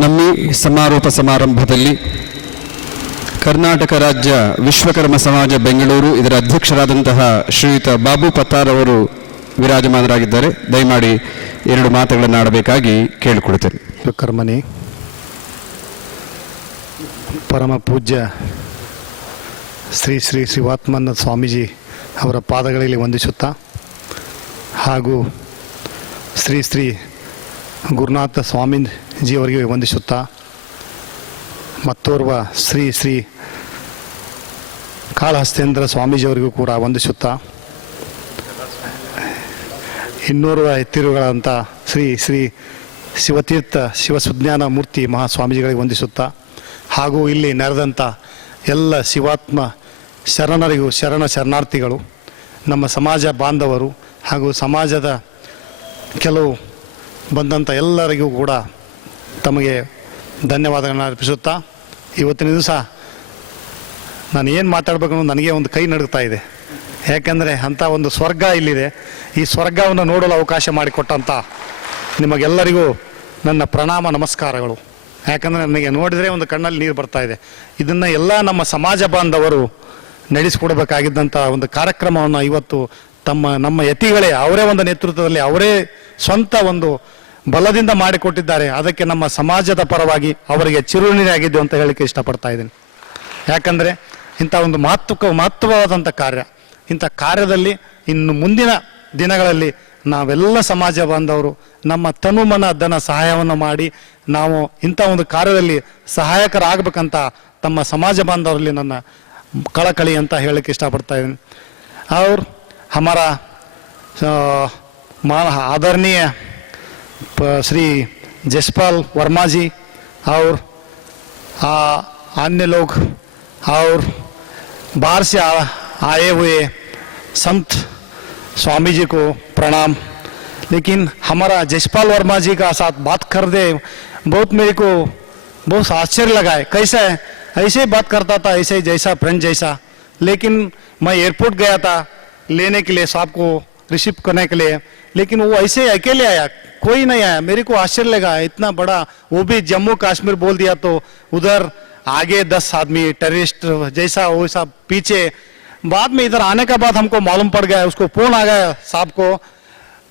ನಮ್ಮಿ ಸಮಾರೋಪ ಸಮಾರಂಭದಲ್ಲಿ ಕರ್ನಾಟಕ ರಾಜ್ಯ ವಿಶ್ವಕರ್ಮ ಸಮಾಜ ಬೆಂಗಳೂರು ಇದರ ಅಧ್ಯಕ್ಷರಾದಂತಹ ಶ್ರೀಯುತ ಬಾಬು ಪತ್ತಾರ್ ಅವರು ವಿರಾಜಮಾನರಾಗಿದ್ದಾರೆ. ದಯಮಾಡಿ 2 ಮಾತುಗಳನ್ನು ಆಡಬೇಕಾಗಿ ಕೇಳಿಕೊಡುತ್ತೇನೆ. ವಿಶ್ವಕರ್ಮನೇ ಪರಮ ಪೂಜ್ಯ ಶ್ರೀ ಶ್ರೀ ಶಿವಾತ್ಮಾನಂದ ಸ್ವಾಮೀಜಿ ಅವರ ಪಾದಗಳಲ್ಲಿ ವಂದಿಸುತ್ತಾ ಹಾಗೂ ಶ್ರೀ ಶ್ರೀ ಗುರುನಾಥ ಸ್ವಾಮೀಜಿಯವರಿಗೆ ವಂದಿಸುತ್ತಾ ಮತ್ತೋರ್ವ ಶ್ರೀ ಶ್ರೀ ಕಾಳಹಸ್ತೇಂದ್ರ ಸ್ವಾಮೀಜಿಯವರಿಗೂ ಕೂಡ ವಂದಿಸುತ್ತಾ ಇನ್ನೋರ್ವ ಎತ್ತಿರುಗಳಂಥ ಶ್ರೀ ಶ್ರೀ ಶಿವತೀರ್ಥ ಶಿವಸುಜ್ಞಾನ ಮೂರ್ತಿ ಮಹಾಸ್ವಾಮೀಜಿಗಳಿಗೆ ವಂದಿಸುತ್ತಾ ಹಾಗೂ ಇಲ್ಲಿ ನೆರೆದಂಥ ಎಲ್ಲ ಶಿವಾತ್ಮ ಶರಣರಿಗೂ ಶರಣಾರ್ಥಿಗಳು, ನಮ್ಮ ಸಮಾಜ ಬಾಂಧವರು ಹಾಗೂ ಸಮಾಜದ ಕೆಲವು ಬಂದಂಥ ಎಲ್ಲರಿಗೂ ಕೂಡ ತಮಗೆ ಧನ್ಯವಾದಗಳನ್ನು ಅರ್ಪಿಸುತ್ತಾ, ಇವತ್ತಿನ ದಿವಸ ನಾನು ಏನು ಮಾತಾಡಬೇಕು ಅನ್ನೋದು ನನಗೆ ಒಂದು ಕೈ ನಡುಗ್ತಾ ಇದೆ. ಯಾಕೆಂದರೆ ಅಂಥ ಒಂದು ಸ್ವರ್ಗ ಇಲ್ಲಿದೆ. ಈ ಸ್ವರ್ಗವನ್ನು ನೋಡಲು ಅವಕಾಶ ಮಾಡಿಕೊಟ್ಟಂಥ ನಿಮಗೆಲ್ಲರಿಗೂ ನನ್ನ ಪ್ರಣಾಮ ನಮಸ್ಕಾರಗಳು. ಯಾಕಂದರೆ ನನಗೆ ನೋಡಿದರೆ ಒಂದು ಕಣ್ಣಲ್ಲಿ ನೀರು ಬರ್ತಾ ಇದೆ. ಇದನ್ನು ಎಲ್ಲ ನಮ್ಮ ಸಮಾಜ ಬಾಂಧವರು ನಡೆಸಿಕೊಡಬೇಕಾಗಿದ್ದಂಥ ಒಂದು ಕಾರ್ಯಕ್ರಮವನ್ನು ಇವತ್ತು ನಮ್ಮ ಯತಿಗಳೇ ಅವರೇ ಒಂದು ನೇತೃತ್ವದಲ್ಲಿ ಅವರೇ ಸ್ವಂತ ಒಂದು ಬಲದಿಂದ ಮಾಡಿಕೊಟ್ಟಿದ್ದಾರೆ. ಅದಕ್ಕೆ ನಮ್ಮ ಸಮಾಜದ ಪರವಾಗಿ ಅವರಿಗೆ ಚಿರುಣಿಯಾಗಿದ್ದು ಅಂತ ಹೇಳಲಿಕ್ಕೆ ಇಷ್ಟಪಡ್ತಾ ಇದ್ದೀನಿ. ಯಾಕಂದರೆ ಇಂಥ ಒಂದು ಮಹತ್ವವಾದಂಥ ಕಾರ್ಯ, ಇಂಥ ಕಾರ್ಯದಲ್ಲಿ ಇನ್ನು ಮುಂದಿನ ದಿನಗಳಲ್ಲಿ ನಾವೆಲ್ಲ ಸಮಾಜ ಬಾಂಧವರು ನಮ್ಮ ತನು ಮನ ಧನ ಸಹಾಯವನ್ನು ಮಾಡಿ ನಾವು ಇಂಥ ಒಂದು ಕಾರ್ಯದಲ್ಲಿ ಸಹಾಯಕರಾಗಬೇಕಂತ ತಮ್ಮ ಸಮಾಜ ಬಾಂಧವರಲ್ಲಿ ನನ್ನ ಕಳಕಳಿ ಅಂತ ಹೇಳಲಿಕ್ಕೆ ಇಷ್ಟಪಡ್ತಾ ಇದ್ದೀನಿ. और हमारा आदरणीय श्री जसपाल वर्मा जी और अन्य लोग और बाहर से आए हुए संत स्वामी जी को प्रणाम. लेकिन हमारा जसपाल वर्मा जी का साथ बात कर दे बहुत मेरे को बहुत आश्चर्य लगा है. कैसा है, ऐसे ही बात करता था, ऐसे ही जैसा फ्रेंड जैसा. लेकिन मैं एयरपोर्ट गया था लेने के लिए साहब को रिसीव करने के लिए, लेकिन वो ऐसे अकेले आया, कोई नहीं आया. मेरे को आश्चर्य लगा, इतना बड़ा, वो भी जम्मू कश्मीर बोल दिया तो उधर आगे 10 आदमी टेररिस्ट जैसा वैसा पीछे. बाद में इधर आने के बाद हमको मालूम पड़ गया, उसको फोन आ गया साहब को,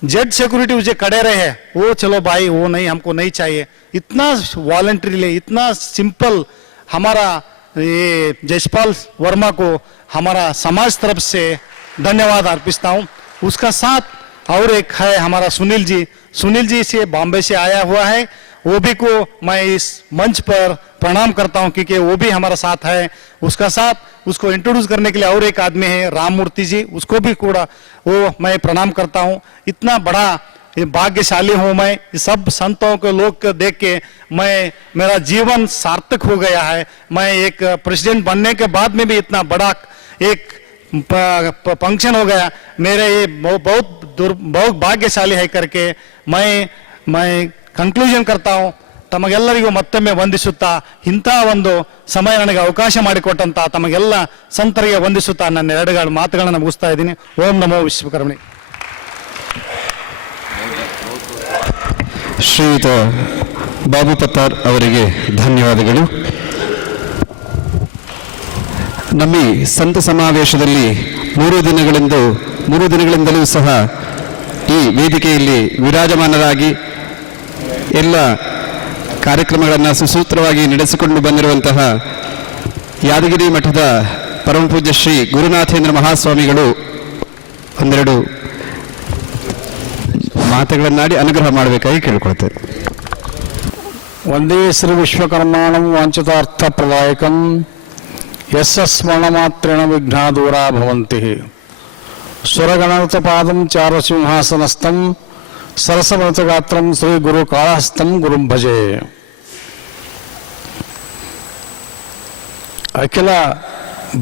जेड सिक्योरिटी मुझे खड़े रहे हैं, वो चलो भाई वो नहीं, हमको नहीं चाहिए. इतना वॉलंटरीली, इतना सिंपल हमारा ये जसपाल वर्मा को हमारा समाज तरफ से धन्यवाद अर्पिता हूँ. उसका साथ और एक है हमारा सुनील जी से बॉम्बे से आया हुआ है. वो भी को मैं इस मंच पर प्रणाम करता हूँ क्योंकि वो भी हमारा साथ है. उसका साथ उसको इंट्रोड्यूस करने के लिए और एक आदमी है राम मूर्ति जी, उसको भी पूरा वो मैं प्रणाम करता हूँ. इतना बड़ा भाग्यशाली हूँ मैं. सब संतों के लोग को देख के मेरा जीवन सार्थक हो गया है. मैं एक प्रेसिडेंट बनने के बाद में भी इतना बड़ा एक फंक्शन हो गया. मेरे ये बहुत भाग्यशाली है करके मैं ಕನ್ಕ್ಲೂಷನ್ करता हूँ. ತಮಗೆಲ್ಲರಿಗೂ ಮತ್ತೊಮ್ಮೆ ವಂದಿಸುತ್ತಾ ಇಂಥ ಒಂದು ಸಮಯ ನನಗೆ ಅವಕಾಶ ಮಾಡಿಕೊಟ್ಟಂತ ತಮಗೆಲ್ಲ ಸಂತರಿಗೆ ವಂದಿಸುತ್ತಾ ನನ್ನ 2 ಮಾತುಗಳನ್ನು ಮುಗಿಸ್ತಾ ಇದ್ದೀನಿ. ಓಂ ನಮೋ ವಿಶ್ವಕರ್ಮಣಿ. ಶ್ರೀಯುತ ಬಾಬು ಪತ್ತಾರ್ ಅವರಿಗೆ ಧನ್ಯವಾದಗಳು. ನಮ್ಮ ಸಂತ ಸಮಾವೇಶದಲ್ಲಿ 3 ದಿನಗಳಿಂದಲೂ ಸಹ ಈ ವೇದಿಕೆಯಲ್ಲಿ ವಿರಾಜಮಾನರಾಗಿ ಎಲ್ಲ ಕಾರ್ಯಕ್ರಮಗಳನ್ನು ಸುಸೂತ್ರವಾಗಿ ನಡೆಸಿಕೊಂಡು ಬಂದಿರುವಂತಹ ಯಾದಗಿರಿ ಮಠದ ಪರಮಪೂಜ್ಯ ಶ್ರೀ ಗುರುನಾಥೇಂದ್ರ ಮಹಾಸ್ವಾಮಿಗಳು 12 ಮಾತುಗಳನ್ನಾಡಿ ಅನುಗ್ರಹ ಮಾಡಬೇಕಾಗಿ ಕೇಳಿಕೊಳ್ತೇವೆ. ವಂದೇ ಶ್ರೀ ವಿಶ್ವಕರ್ಮಾಣಂ ವಾಂಛಿತಾರ್ಥ ಪ್ರದಾಯಕಂ ಯಸ್ಸ ಸ್ಮರಣ ಮಾತ್ರೇಣ ವಿಘ್ನಾ ದೂರಾ ಭವಂತಿ. ಸುರಗಣಾಥ ಪಾದಂ ಚಾರುಸಿಂಹಾಸನಸ್ಥಂ ಸರಸಮೃತಗಾತ್ರಂ ಶ್ರೀ ಗುರು ಕಾಳಹಸ್ತಂ ಗುರುಂ ಭಜೆ. ಅಖಿಲ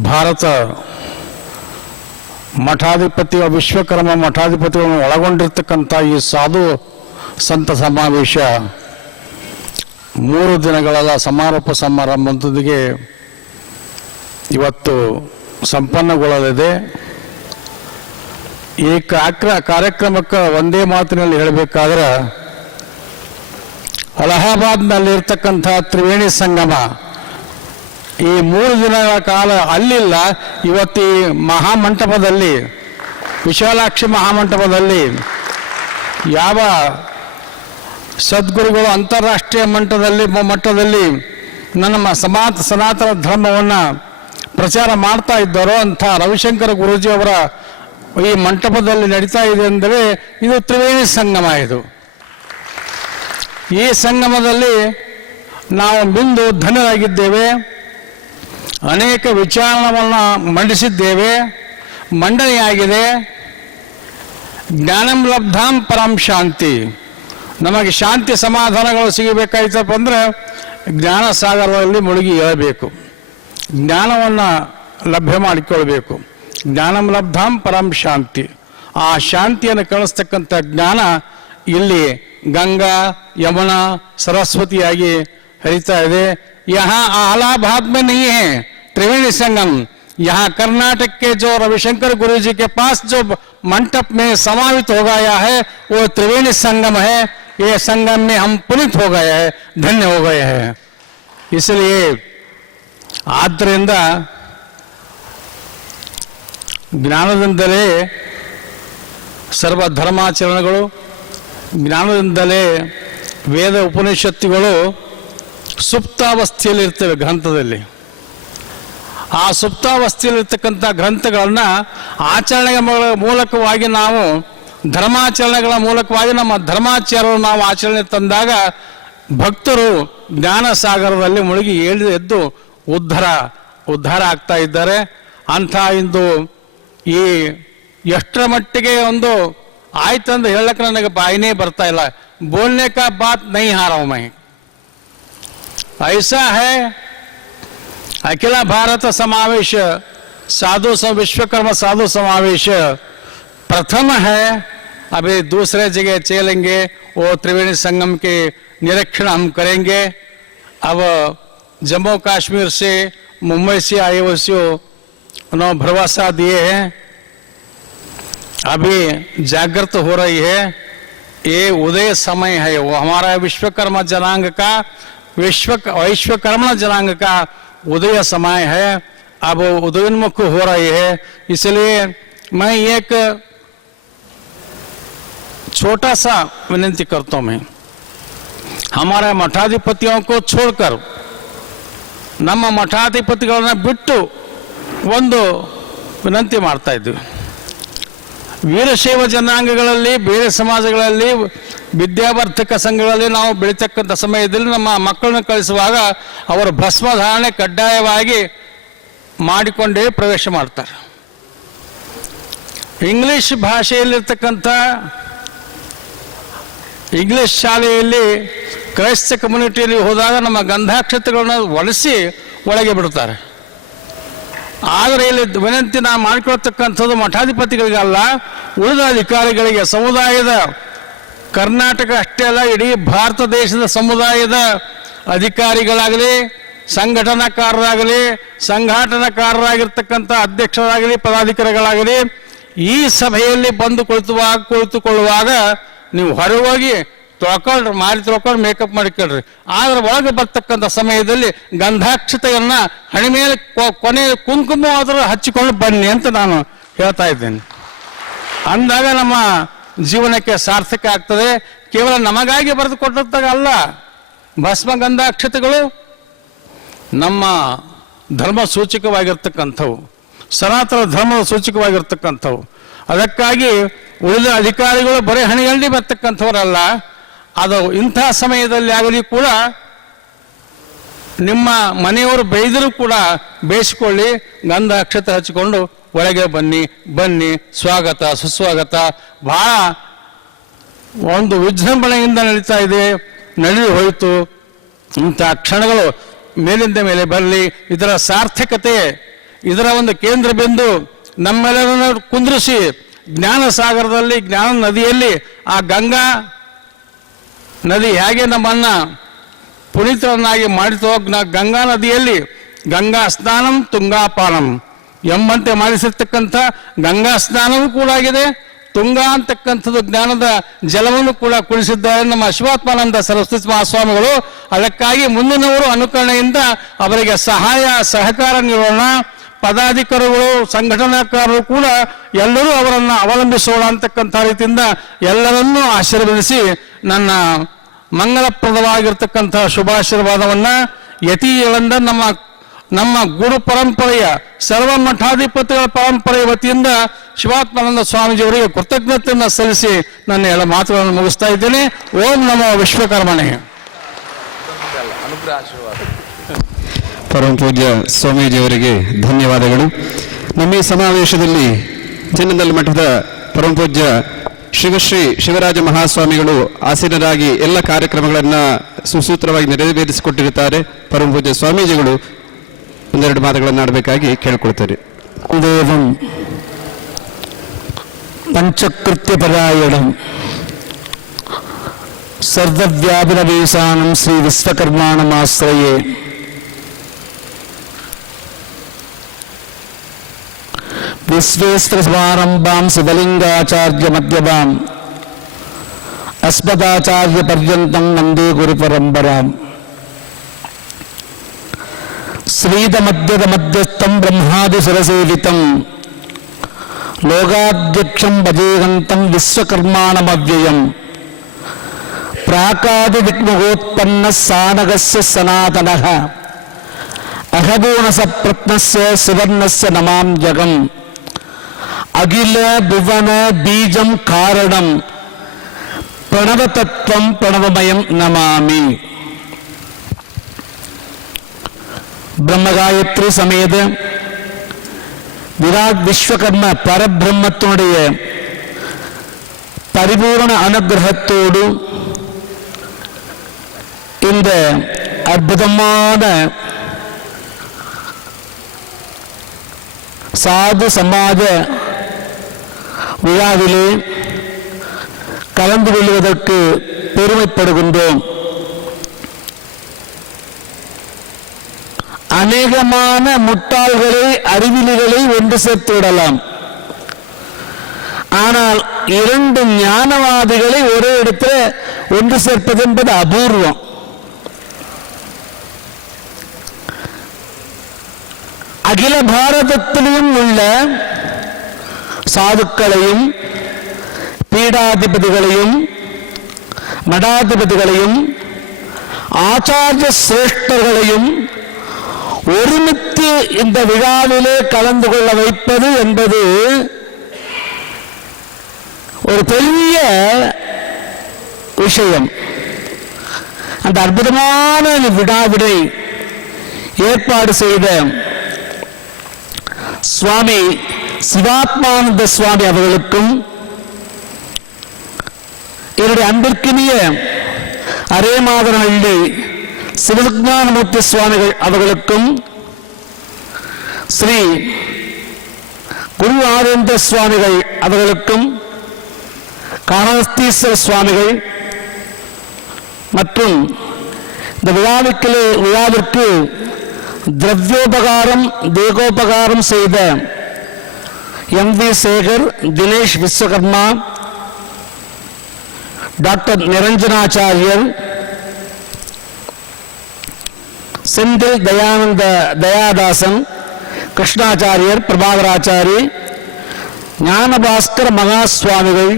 ಭಾರತ ಮಠಾಧಿಪತಿ ವಿಶ್ವಕರ್ಮ ಮಠಾಧಿಪತಿಗಳನ್ನು ಒಳಗೊಂಡಿರ್ತಕ್ಕಂಥ ಈ ಸಾಧು ಸಂತ ಸಮಾವೇಶ 3 ದಿನಗಳ ಸಮಾರೋಪ ಸಮಾರಂಭದೊಂದಿಗೆ ಇವತ್ತು ಸಂಪನ್ನಗೊಳ್ಳಲಿದೆ. ಈ ಕಾರ್ಯಕ್ರಮಕ್ಕೆ ಒಂದೇ ಮಾತಿನಲ್ಲಿ ಹೇಳಬೇಕಾದ್ರೆ ಅಲಹಾಬಾದ್ನಲ್ಲಿರ್ತಕ್ಕಂಥ ತ್ರಿವೇಣಿ ಸಂಗಮ ಈ 3 ದಿನಗಳ ಕಾಲ ಅಲ್ಲಿಲ್ಲ. ಇವತ್ತು ಈ ಮಹಾಮಂಟಪದಲ್ಲಿ, ವಿಶಾಲಾಕ್ಷಿ ಮಹಾಮಂಟಪದಲ್ಲಿ ಯಾವ ಸದ್ಗುರುಗಳು ಅಂತಾರಾಷ್ಟ್ರೀಯ ಮಟ್ಟದಲ್ಲಿ ನಮ್ಮ ಸನಾತನ ಧರ್ಮವನ್ನು ಪ್ರಚಾರ ಮಾಡ್ತಾ ಇದ್ದಾರೋ ಅಂಥ ರವಿಶಂಕರ ಗುರೂಜಿಯವರ ಈ ಮಂಟಪದಲ್ಲಿ ನಡೀತಾ ಇದೆ ಅಂದರೆ ಇದು ತ್ರಿವೇಣಿ ಸಂಗಮ. ಈ ಸಂಗಮದಲ್ಲಿ ನಾವು ಮಿಂದು ಧನ್ಯರಾಗಿದ್ದೇವೆ. ಅನೇಕ ವಿಚಾರವನ್ನು ಮಂಡಿಸಿದ್ದೇವೆ, ಮಂಡನೆಯಾಗಿದೆ. ಜ್ಞಾನಂ ಲಬ್ಧಾಂ ಪರಂ ಶಾಂತಿ. ನಮಗೆ ಶಾಂತಿ ಸಮಾಧಾನಗಳು ಸಿಗಬೇಕಾಯ್ತಪ್ಪ ಅಂದರೆ ಜ್ಞಾನ ಸಾಗರದಲ್ಲಿ ಮುಳುಗಿ ಏಳಬೇಕು, ಜ್ಞಾನವನ್ನು ಲಭ್ಯ ಮಾಡಿಕೊಳ್ಬೇಕು. ಜ್ಞಾನಂ ಲಬ್ಧಾಂ ಪರಂ ಶಾಂತಿ. ಆ ಶಾಂತಿಯನ್ನು ಕಳಿಸ್ತಕ್ಕಂಥ ಜ್ಞಾನ ಇಲ್ಲಿ ಗಂಗಾ, ಯಮುನಾ, ಸರಸ್ವತಿಯಾಗಿ ಹರಿತಾ ಇದೆ. यहाँ अलाहाबाद में नहीं है त्रिवेणी संगम, यहाँ कर्नाटक के जो रविशंकर गुरु जी के पास जो मंडप में समावित हो गया है वो त्रिवेणी संगम है. ये संगम में हम पुनीत हो गए हैं, धन्य हो गए हैं. इसलिए ಆದ್ದರಿಂದ ಜ್ಞಾನದಿಂದಲೇ ಸರ್ವ ಧರ್ಮಾಚರಣೆಗಳು, ಜ್ಞಾನದಿಂದಲೇ ವೇದ ಉಪನಿಷತ್ತುಗಳು ಸುಪ್ತಾವಸ್ಥೆಯಲ್ಲಿರ್ತವೆ ಗ್ರಂಥದಲ್ಲಿ. ಆ ಸುಪ್ತಾವಸ್ಥೆಯಲ್ಲಿರ್ತಕ್ಕಂಥ ಗ್ರಂಥಗಳನ್ನು ಆಚರಣೆಗಳ ಮೂಲಕವಾಗಿ ನಾವು, ಧರ್ಮಾಚರಣೆಗಳ ಮೂಲಕವಾಗಿ ನಮ್ಮ ಧರ್ಮಾಚಾರವನ್ನು ನಾವು ಆಚರಣೆ ತಂದಾಗ ಭಕ್ತರು ಜ್ಞಾನ ಸಾಗರದಲ್ಲಿ ಮುಳುಗಿ ಎದ್ದು ಉದ್ಧಾರ ಆಗ್ತಾ ಇದ್ದಾರೆ. ಅಂಥ ಇಂದು ಈ ಎಷ್ಟರ ಮಟ್ಟಿಗೆ ಒಂದು ಆಯ್ತಂದು ಹೇಳಕ್ಕೆ ನನಗೆ ಬಾಯಿನೇ ಬರ್ತಾ ಇಲ್ಲ. ಬೋಲ್ನೆ ಕಾ ಬಾತ್ ನೈ ಹಾರವ್ ಮೈ. ऐसा है अखिल भारत समावेश विश्वकर्म साधु समावेश प्रथम है. अभी दूसरे जगह चलेंगे, वो त्रिवेणी संगम के निरीक्षण हम करेंगे. अब जम्मू कश्मीर से, मुंबई से आए हुए उन्होंने भरोसा दिए हैं. अभी जागृत हो रही है. ये उदय समय है, वो हमारा विश्वकर्मा जनांग का वैश्वकर्मा जनांग का उदय समय है. अब उदयोन्मुख हो रही है. इसलिए मैं एक छोटा सा विनती करता हूं. मैं हमारे मठाधिपतियों को छोड़कर ನಮ್ಮ ಮಠಾಧಿಪತಿಗಳನ್ನ ಬಿಟ್ಟು ಒಂದು ವಿನಂತಿ ಮಾಡ್ತಾ ಇದ್ದೀವಿ. ವೀರಶೈವ ಜನಾಂಗಗಳಲ್ಲಿ, ಬೇರೆ ಸಮಾಜಗಳಲ್ಲಿ, ವಿದ್ಯಾವರ್ಧಕ ಸಂಘಗಳಲ್ಲಿ ನಾವು ಬೆಳೀತಕ್ಕಂಥ ಸಮಯದಲ್ಲಿ ನಮ್ಮ ಮಕ್ಕಳನ್ನು ಕಳಿಸುವಾಗ ಅವರ ಭಸ್ಮಧಾರಣೆ ಕಡ್ಡಾಯವಾಗಿ ಮಾಡಿಕೊಂಡೇ ಪ್ರವೇಶ ಮಾಡ್ತಾರೆ. ಇಂಗ್ಲಿಷ್ ಭಾಷೆಯಲ್ಲಿರ್ತಕ್ಕಂಥ ಇಂಗ್ಲಿಷ್ ಶಾಲೆಯಲ್ಲಿ ಕ್ರೈಸ್ತ ಕಮ್ಯುನಿಟಿಯಲ್ಲಿ ಹೋದಾಗ ನಮ್ಮ ಗಂಧಾಕ್ಷತೆಗಳನ್ನ ಒಲಿಸಿ ಒಳಗೆ ಬಿಡ್ತಾರೆ. ಆದರೆ ಇಲ್ಲಿ ವಿನಂತಿ ನಾವು ಮಾಡಿಕೊಳ್ತಕ್ಕಂಥದ್ದು ಮಠಾಧಿಪತಿಗಳಿಗಲ್ಲ, ಉಳಿದ ಅಧಿಕಾರಿಗಳಿಗೆ, ಸಮುದಾಯದ, ಕರ್ನಾಟಕ ಅಷ್ಟೇ ಅಲ್ಲ ಇಡೀ ಭಾರತ ದೇಶದ ಸಮುದಾಯದ ಅಧಿಕಾರಿಗಳಾಗಲಿ, ಸಂಘಟನಾಕಾರರಾಗಿರ್ತಕ್ಕಂಥ ಅಧ್ಯಕ್ಷರಾಗಲಿ, ಪದಾಧಿಕಾರಿಗಳಾಗಲಿ ಈ ಸಭೆಯಲ್ಲಿ ಬಂದು ಕುಳಿತುಕೊಳ್ಳುವಾಗ ನೀವು ಹೊರಗೆ ಹೋಗಿ ತೊಳ್ಕೊಂಡು ಮೇಕಪ್ ಮಾಡಿಕೊಳ್ಳ್ರಿ. ಆದ್ರೆ ಒಳಗೆ ಬರ್ತಕ್ಕಂಥ ಸಮಯದಲ್ಲಿ ಗಂಧಾಕ್ಷತೆಯನ್ನ ಹಣೆ ಮೇಲೆ ಕೊನೆ ಕುಂಕುಮ ಆದರೂ ಹಚ್ಚಿಕೊಂಡು ಬನ್ನಿ ಅಂತ ನಾನು ಹೇಳ್ತಾ ಇದ್ದೇನೆ. ಅಂದಾಗ ನಮ್ಮ ಜೀವನಕ್ಕೆ ಸಾರ್ಥಕ ಆಗ್ತದೆ. ಕೇವಲ ನಮಗಾಗಿ ಬರೆದುಕೊಟ್ಟಂತಾಗ ಅಲ್ಲ, ಭಸ್ಮ ಗಂಧಾಕ್ಷತೆಗಳು ನಮ್ಮ ಧರ್ಮ ಸೂಚಕವಾಗಿರ್ತಕ್ಕಂಥವು, ಸನಾತನ ಧರ್ಮದ ಸೂಚಕವಾಗಿರ್ತಕ್ಕಂಥವು. ಅದಕ್ಕಾಗಿ ಉಳಿದ ಅಧಿಕಾರಿಗಳು ಬರೀ ಹಣಿಗಂಡಿ ಬರ್ತಕ್ಕಂಥವರಲ್ಲ. ಅದು ಇಂಥ ಸಮಯದಲ್ಲಿ ಆಗಲಿ ಕೂಡ ನಿಮ್ಮ ಮನೆಯವರು ಬೈದರೂ ಕೂಡ ಬೇಯಿಸಿಕೊಳ್ಳಿ, ಗಂಧ ಅಕ್ಷತೆ ಹಚ್ಚಿಕೊಂಡು ಒಳಗೆ ಬನ್ನಿ ಸ್ವಾಗತ ಸುಸ್ವಾಗತ ಬಹಳ ಒಂದು ವಿಜೃಂಭಣೆಯಿಂದ ನಡೀತಾ ಇದೆ, ನಡೆದು ಹೋಯಿತು. ಇಂಥ ಕ್ಷಣಗಳು ಮೇಲಿಂದ ಮೇಲೆ ಬರಲಿ. ಇದರ ಸಾರ್ಥಕತೆ, ಇದರ ಒಂದು ಕೇಂದ್ರ ಬಿಂದು ನಮ್ಮೆಲ್ಲರನ್ನು ಕುಂದ್ರಿಸಿ ಜ್ಞಾನ ಸಾಗರದಲ್ಲಿ, ಜ್ಞಾನ ನದಿಯಲ್ಲಿ, ಆ ಗಂಗಾ ನದಿ ಹೇಗೆ ನಮ್ಮನ್ನ ಪುನೀತರನ್ನಾಗಿ ಮಾಡಿತೋ, ಗಂಗಾ ನದಿಯಲ್ಲಿ ಗಂಗಾ ಸ್ನಾನಂ ತುಂಗಾಪಾನಂ ಎಂಬಂತೆ ಮಾಡಿಸಿರ್ತಕ್ಕಂಥ ಗಂಗಾ ಸ್ನಾನವೂ ಕೂಡ ಆಗಿದೆ, ತುಂಗಾ ಅಂತಕ್ಕಂಥದ್ದು ಜ್ಞಾನದ ಜಲವನ್ನು ಕೂಡ ಕುಳಿಸಿದ್ದಾರೆ ನಮ್ಮ ಶಿವಾತ್ಮಾನಂದ ಸರಸ್ವತಿ ಮಹಾಸ್ವಾಮಿಗಳು. ಅದಕ್ಕಾಗಿ ಮುಂದಿನವರು ಅನುಕರಣೆಯಿಂದ ಅವರಿಗೆ ಸಹಾಯ ಸಹಕಾರ ನೀಡೋಣ. ಪದಾಧಿಕಾರಿಗಳು ಸಂಘಟನಾಕಾರರು ಕೂಡ ಎಲ್ಲರೂ ಅವರನ್ನು ಅವಲಂಬಿಸೋಣ ಅಂತಕ್ಕಂಥ ರೀತಿಯಿಂದ ಎಲ್ಲರನ್ನೂ ಆಶೀರ್ವದಿಸಿ ನನ್ನ ಮಂಗಲಪ್ರದವಾಗಿರ್ತಕ್ಕಂಥ ಶುಭಾಶೀರ್ವಾದವನ್ನ ಯತಿಗಳಿಂದ ನಮ್ಮ ಗುರು ಪರಂಪರೆಯ ಸರ್ವ ಮಠಾಧಿಪತಿಗಳ ಪರಂಪರೆಯ ವತಿಯಿಂದ ಶಿವಾತ್ಮಾನಂದ ಸ್ವಾಮೀಜಿಯವರಿಗೆ ಕೃತಜ್ಞತೆಯನ್ನು ಸಲ್ಲಿಸಿ ನನ್ನ ಎಲ್ಲ ಮಾತುಗಳನ್ನು ಮುಗಿಸ್ತಾ ಇದ್ದೇನೆ. ಓಂ ನಮೋ ವಿಶ್ವಕರ್ಮಣೆ. ಪರಮ ಪೂಜ್ಯ ಸ್ವಾಮೀಜಿಯವರಿಗೆ ಧನ್ಯವಾದಗಳು. ನಮ್ಮ ಈ ಸಮಾವೇಶದಲ್ಲಿ ಚಿನ್ನದಲ್ಲಿ ಮಠದ ಪರಮ ಪೂಜ್ಯ ಶ್ರೀ ಶಿವರಾಜ ಮಹಾಸ್ವಾಮಿಗಳು ಆಸೀನರಾಗಿ ಎಲ್ಲ ಕಾರ್ಯಕ್ರಮಗಳನ್ನು ಸುಸೂತ್ರವಾಗಿ ನೆರವೇರಿಸಿಕೊಟ್ಟಿರುತ್ತಾರೆ. ಪರಮ ಪೂಜ್ಯ ಸ್ವಾಮೀಜಿಗಳು ಒಂದೆರಡು ಮಾತುಗಳನ್ನು ಆಡಬೇಕಾಗಿ ಕೇಳಿಕೊಳ್ತಾರೆ. ದೇವಂ ಪಂಚಕೃತ್ಯಪರಾಯಣಂ ಸರ್ವವ್ಯಾಪಿನವೇಶಾನಂ ಶ್ರೀ ವಿಶ್ವಕರ್ಮಾಣಮಾಶ್ರಯೇ ವಿಶ್ವೇಶ್ವರಸಮಾರಂಭಾಂ ಸಿದ್ಧಲಿಂಗಾಚಾರ್ಯ ಮಧ್ಯಮಾಂ ಅಸ್ಮದಾಚಾರ್ಯ ಪರ್ಯಂತಂ ವಂದೇ ಗುರುಪರಂಪರಾಂ. ಶ್ರೀದ ಮಧ್ಯದ ಮಧ್ಯಸ್ಥಂ ಬ್ರಹ್ಮಾದಿ ಸುರಸೇವಿತಂ ಲೋಕಾಧ್ಯಕ್ಷಂ ಭಜೇಹಂತಂ ವಿಶ್ವಕರ್ಮಾಣಮವ್ಯಯಂ ಪ್ರಾಕಾದಿ ವಿಘ್ನೋತ್ಪನ್ನ ಸಾನಗಸ್ಯ ಸನಾತನಃ ಅಹಗೂಣಸ ಪ್ರತ್ನಸ್ಯ ಸುವರ್ಣಸ್ಯ ನಮಾಂ ಜಗಂ ಅಖಿಲ ಭುವನ ಬೀಜಂ ಕಾರಣಂ ಪ್ರಣವತತ್ವಂ ಪ್ರಣವಮಯಂ ನಮಾಮಿ. பிரம்மகாயத்ரி சமேத விராட் விஸ்வகர்ம பரபிரம்மத்தினுடைய பரிபூர்ண அனுகிரகத்தோடு இந்த அற்புதமான சாது சமாஜ விழாவிலே கலந்து கொள்வதற்கு பெருமைப்படுகின்றோம். அநேகமான முட்டாள்களை அறிவிலிகளை ஒன்று சேர்த்து விடலாம். ஆனால் இரண்டு ஞானவாதிகளை ஒரே இடத்தில் ஒன்று சேர்ப்பது என்பது அபூர்வம். அகில பாரதத்திலும் உள்ள சாதுக்களையும் பீடாதிபதிகளையும் மடாதிபதிகளையும் ஆச்சாரிய சிரேஷ்டர்களையும் ஒருமித்து இந்த விழாவிலே கலந்து கொள்ள வைப்பது என்பது ஒரு பெரிய விஷயம். அந்த அற்புதமான விழாவினை ஏற்பாடு செய்த சுவாமி சிவாத்மானந்த சுவாமி அவர்களுக்கும் என்னுடைய அன்பிற்கினிய அரேமாதனஹள்ளி சிவஞானமூர்த்தி சுவாமிகள் அவர்களுக்கும் ஸ்ரீ குரு ஆனந்த சுவாமிகள் அவர்களுக்கும் காரணஸ்தீஸ்வர சுவாமிகள் மற்றும் இந்த விழாவிற்கு திரவியோபகாரம் தேகோபகாரம் செய்த எம்.வி. சேகர், தினேஷ் விஸ்வகர்மா, டாக்டர் நிரஞ்சனாச்சாரியர், செந்தில் தயாதாசன், கிருஷ்ணாச்சாரியர், பிரபாகராச்சாரி, ஞானபாஸ்கர மகாசுவாமிகள்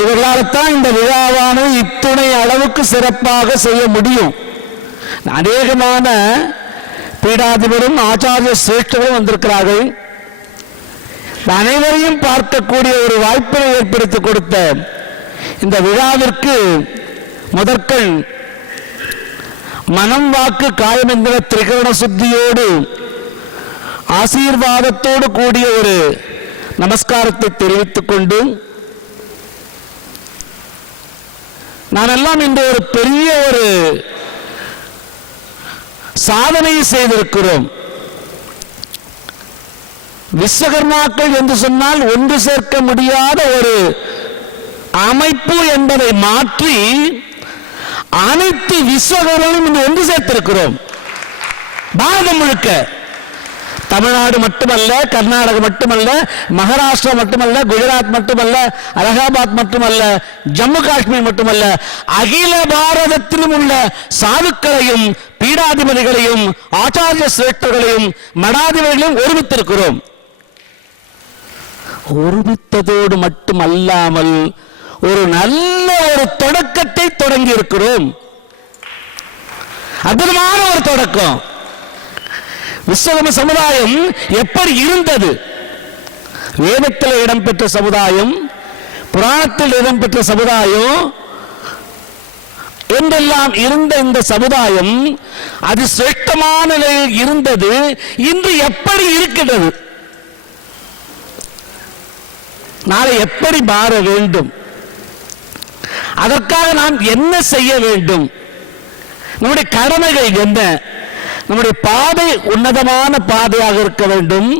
இவர்களால்தான் இந்த விழாவானது இத்துணை அளவுக்கு சிறப்பாக செய்ய முடியும். அநேகமான பீடாதிபரும் ஆச்சாரிய சிரேஷ்டரும் வந்திருக்கிறார்கள். அனைவரையும் பார்க்கக்கூடிய ஒரு வாய்ப்பை ஏற்படுத்தி கொடுத்த இந்த விழாவிற்கு முதற்கண் மனம் வாக்கு காயம் என்கிற திரிகரண சுத்தியோடு ஆசீர்வாதத்தோடு கூடிய ஒரு நமஸ்காரத்தை தெரிவித்துக் கொண்டு, நான் எல்லாம் இன்று ஒரு பெரிய ஒரு சாதனை செய்திருக்கிறோம். விஸ்வகர்மாக்கள் என்று சொன்னால் ஒன்று சேர்க்க முடியாத ஒரு அமைப்பு என்பதை மாற்றி அனைத்து விஸ்வகர்மனும் இன்று ஒன்று சேர்த்திருக்கிறோம். பாரதம் முழுக்க தமிழ்நாடு மட்டுமல்ல, கர்நாடகம் மட்டுமல்ல, மகாராஷ்டிரா மட்டுமல்ல, குஜராத் மட்டுமல்ல, அலகாபாத் மட்டுமல்ல, ஜம்மு காஷ்மீர் மட்டுமல்ல, அகில பாரதத்திலும் உள்ள சாதுக்களையும் பீடாதிபதிகளையும் ஆச்சாரிய சிரேஷ்டர்களையும் மடாதிபதிகளையும் ஒருமித்திருக்கிறோம். ஒருமித்ததோடு மட்டுமல்லாமல் ஒரு நல்ல ஒரு தொடக்கத்தை தொடங்கி இருக்கிறோம். அற்புதமான ஒரு தொடக்கம். விஸ்வகர்ம சமுதாயம் எப்படி இருந்தது? வேதத்தில் இடம்பெற்ற சமுதாயம், புராணத்தில் இடம்பெற்ற சமுதாயம் என்றெல்லாம் இருந்த இந்த சமுதாயம் அது சிரேஷ்டமான நிலையில் இருந்தது. இன்று எப்படி இருக்கின்றது? நாளை எப்படி மாற வேண்டும்? அதற்காக நாம் என்ன செய்ய வேண்டும்? நம்முடைய கடமைகள் என்ன? நம்முடைய பாதை உன்னதமான பாதையாக இருக்க வேண்டும்.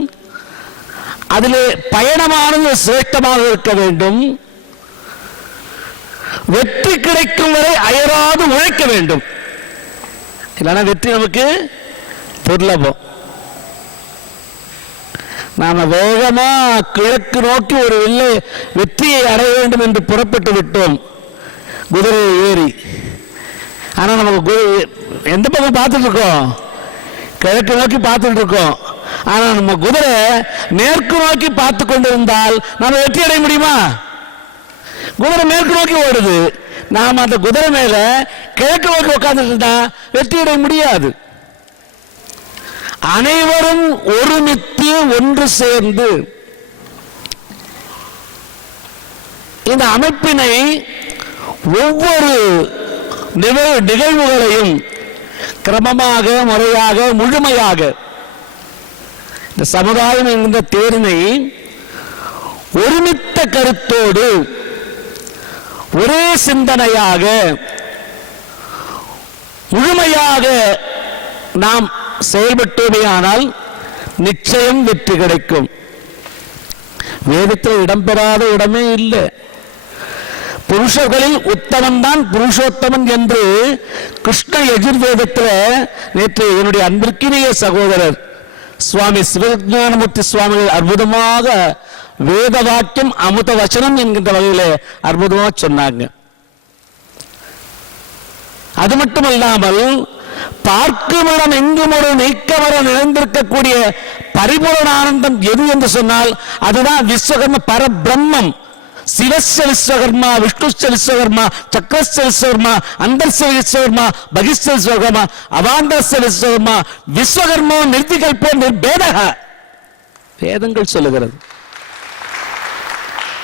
அதிலே பயணமானது சிரேஷ்டமாக இருக்க வேண்டும். வெற்றி கிடைக்கும் வரை அயராது உழைக்க வேண்டும். இல்லைன்னா வெற்றி நமக்கு துர்லபம். நாம வேகமா கிழக்கு நோக்கி ஒரு வெற்றியை அடைய வேண்டும் என்று புறப்பட்டு விட்டோம் குதிரையை ஏறி. ஆனா நமக்கு எந்த பக்கம் பார்த்துட்டு இருக்கோம்? கிழக்கு நோக்கி பார்த்துட்டு இருக்கோம். ஆனா நம்ம குதிரை மேற்கு நோக்கி பார்த்து கொண்டிருந்தால் நம்ம வெற்றி அடைய முடியுமா? குதிரை மேற்கு நோக்கி ஓடுது, நாம அந்த குதிரை மேல கிழக்கு நோக்கி உட்கார்ந்துட்டு இருந்தா வெற்றி அடைய முடியாது. அனைவரும் ஒருமித்து ஒன்று சேர்ந்து இந்த அமைப்பினை ஒவ்வொரு நிகழ்வுகளையும் கிரமமாக, முறையாக, முழுமையாக இந்த சமுதாயம் என்கின்ற தேரினை ஒருமித்த கருத்தோடு ஒரே சிந்தனையாக முழுமையாக நாம் செயல்பட்டோமேயானால் நிச்சயம் வெற்றி கிடைக்கும். வேதத்தில் இடம்பெறாத இடமே இல்லை. புருஷர்களில் உத்தமன் தான் புருஷோத்தமன் என்று கிருஷ்ண யஜுர்வேதத்தில் நேற்று என்னுடைய அன்பிற்கினிய சகோதரர் சுவாமி சிவஞானமூர்த்தி சுவாமிகள் அற்புதமாக வேத வாக்கியம் அமுத வச்சனம் என்கின்ற வகையில் அற்புதமாக சொன்னாங்க. அது மட்டுமல்லாமல் பார்க்கும் இடம் எங்கும் ஒரு நீக்கமர நிறைந்திருக்கக்கூடிய பரிபூரண ஆனந்தம் எது என்று சொன்னால் அதுதான் விஸ்வகர்ம பரபிரம்மம். சிவஸ்ய விஸ்வகர்மா, விஷ்ணுஸ்ய விஸ்வகர்மா, சக்கரஸ்ய விஸ்வகர்மா, அந்தர்ஸ்ய விஸ்வகர்மா, பகிஸ்ய விஸ்வகர்மா, அவாந்தர்ஸ்ய விஸ்வகர்மா, விஸ்வகர்மோ நிர்திகல்போ நிர்பேதக வேதங்கள் சொல்லுகிறது.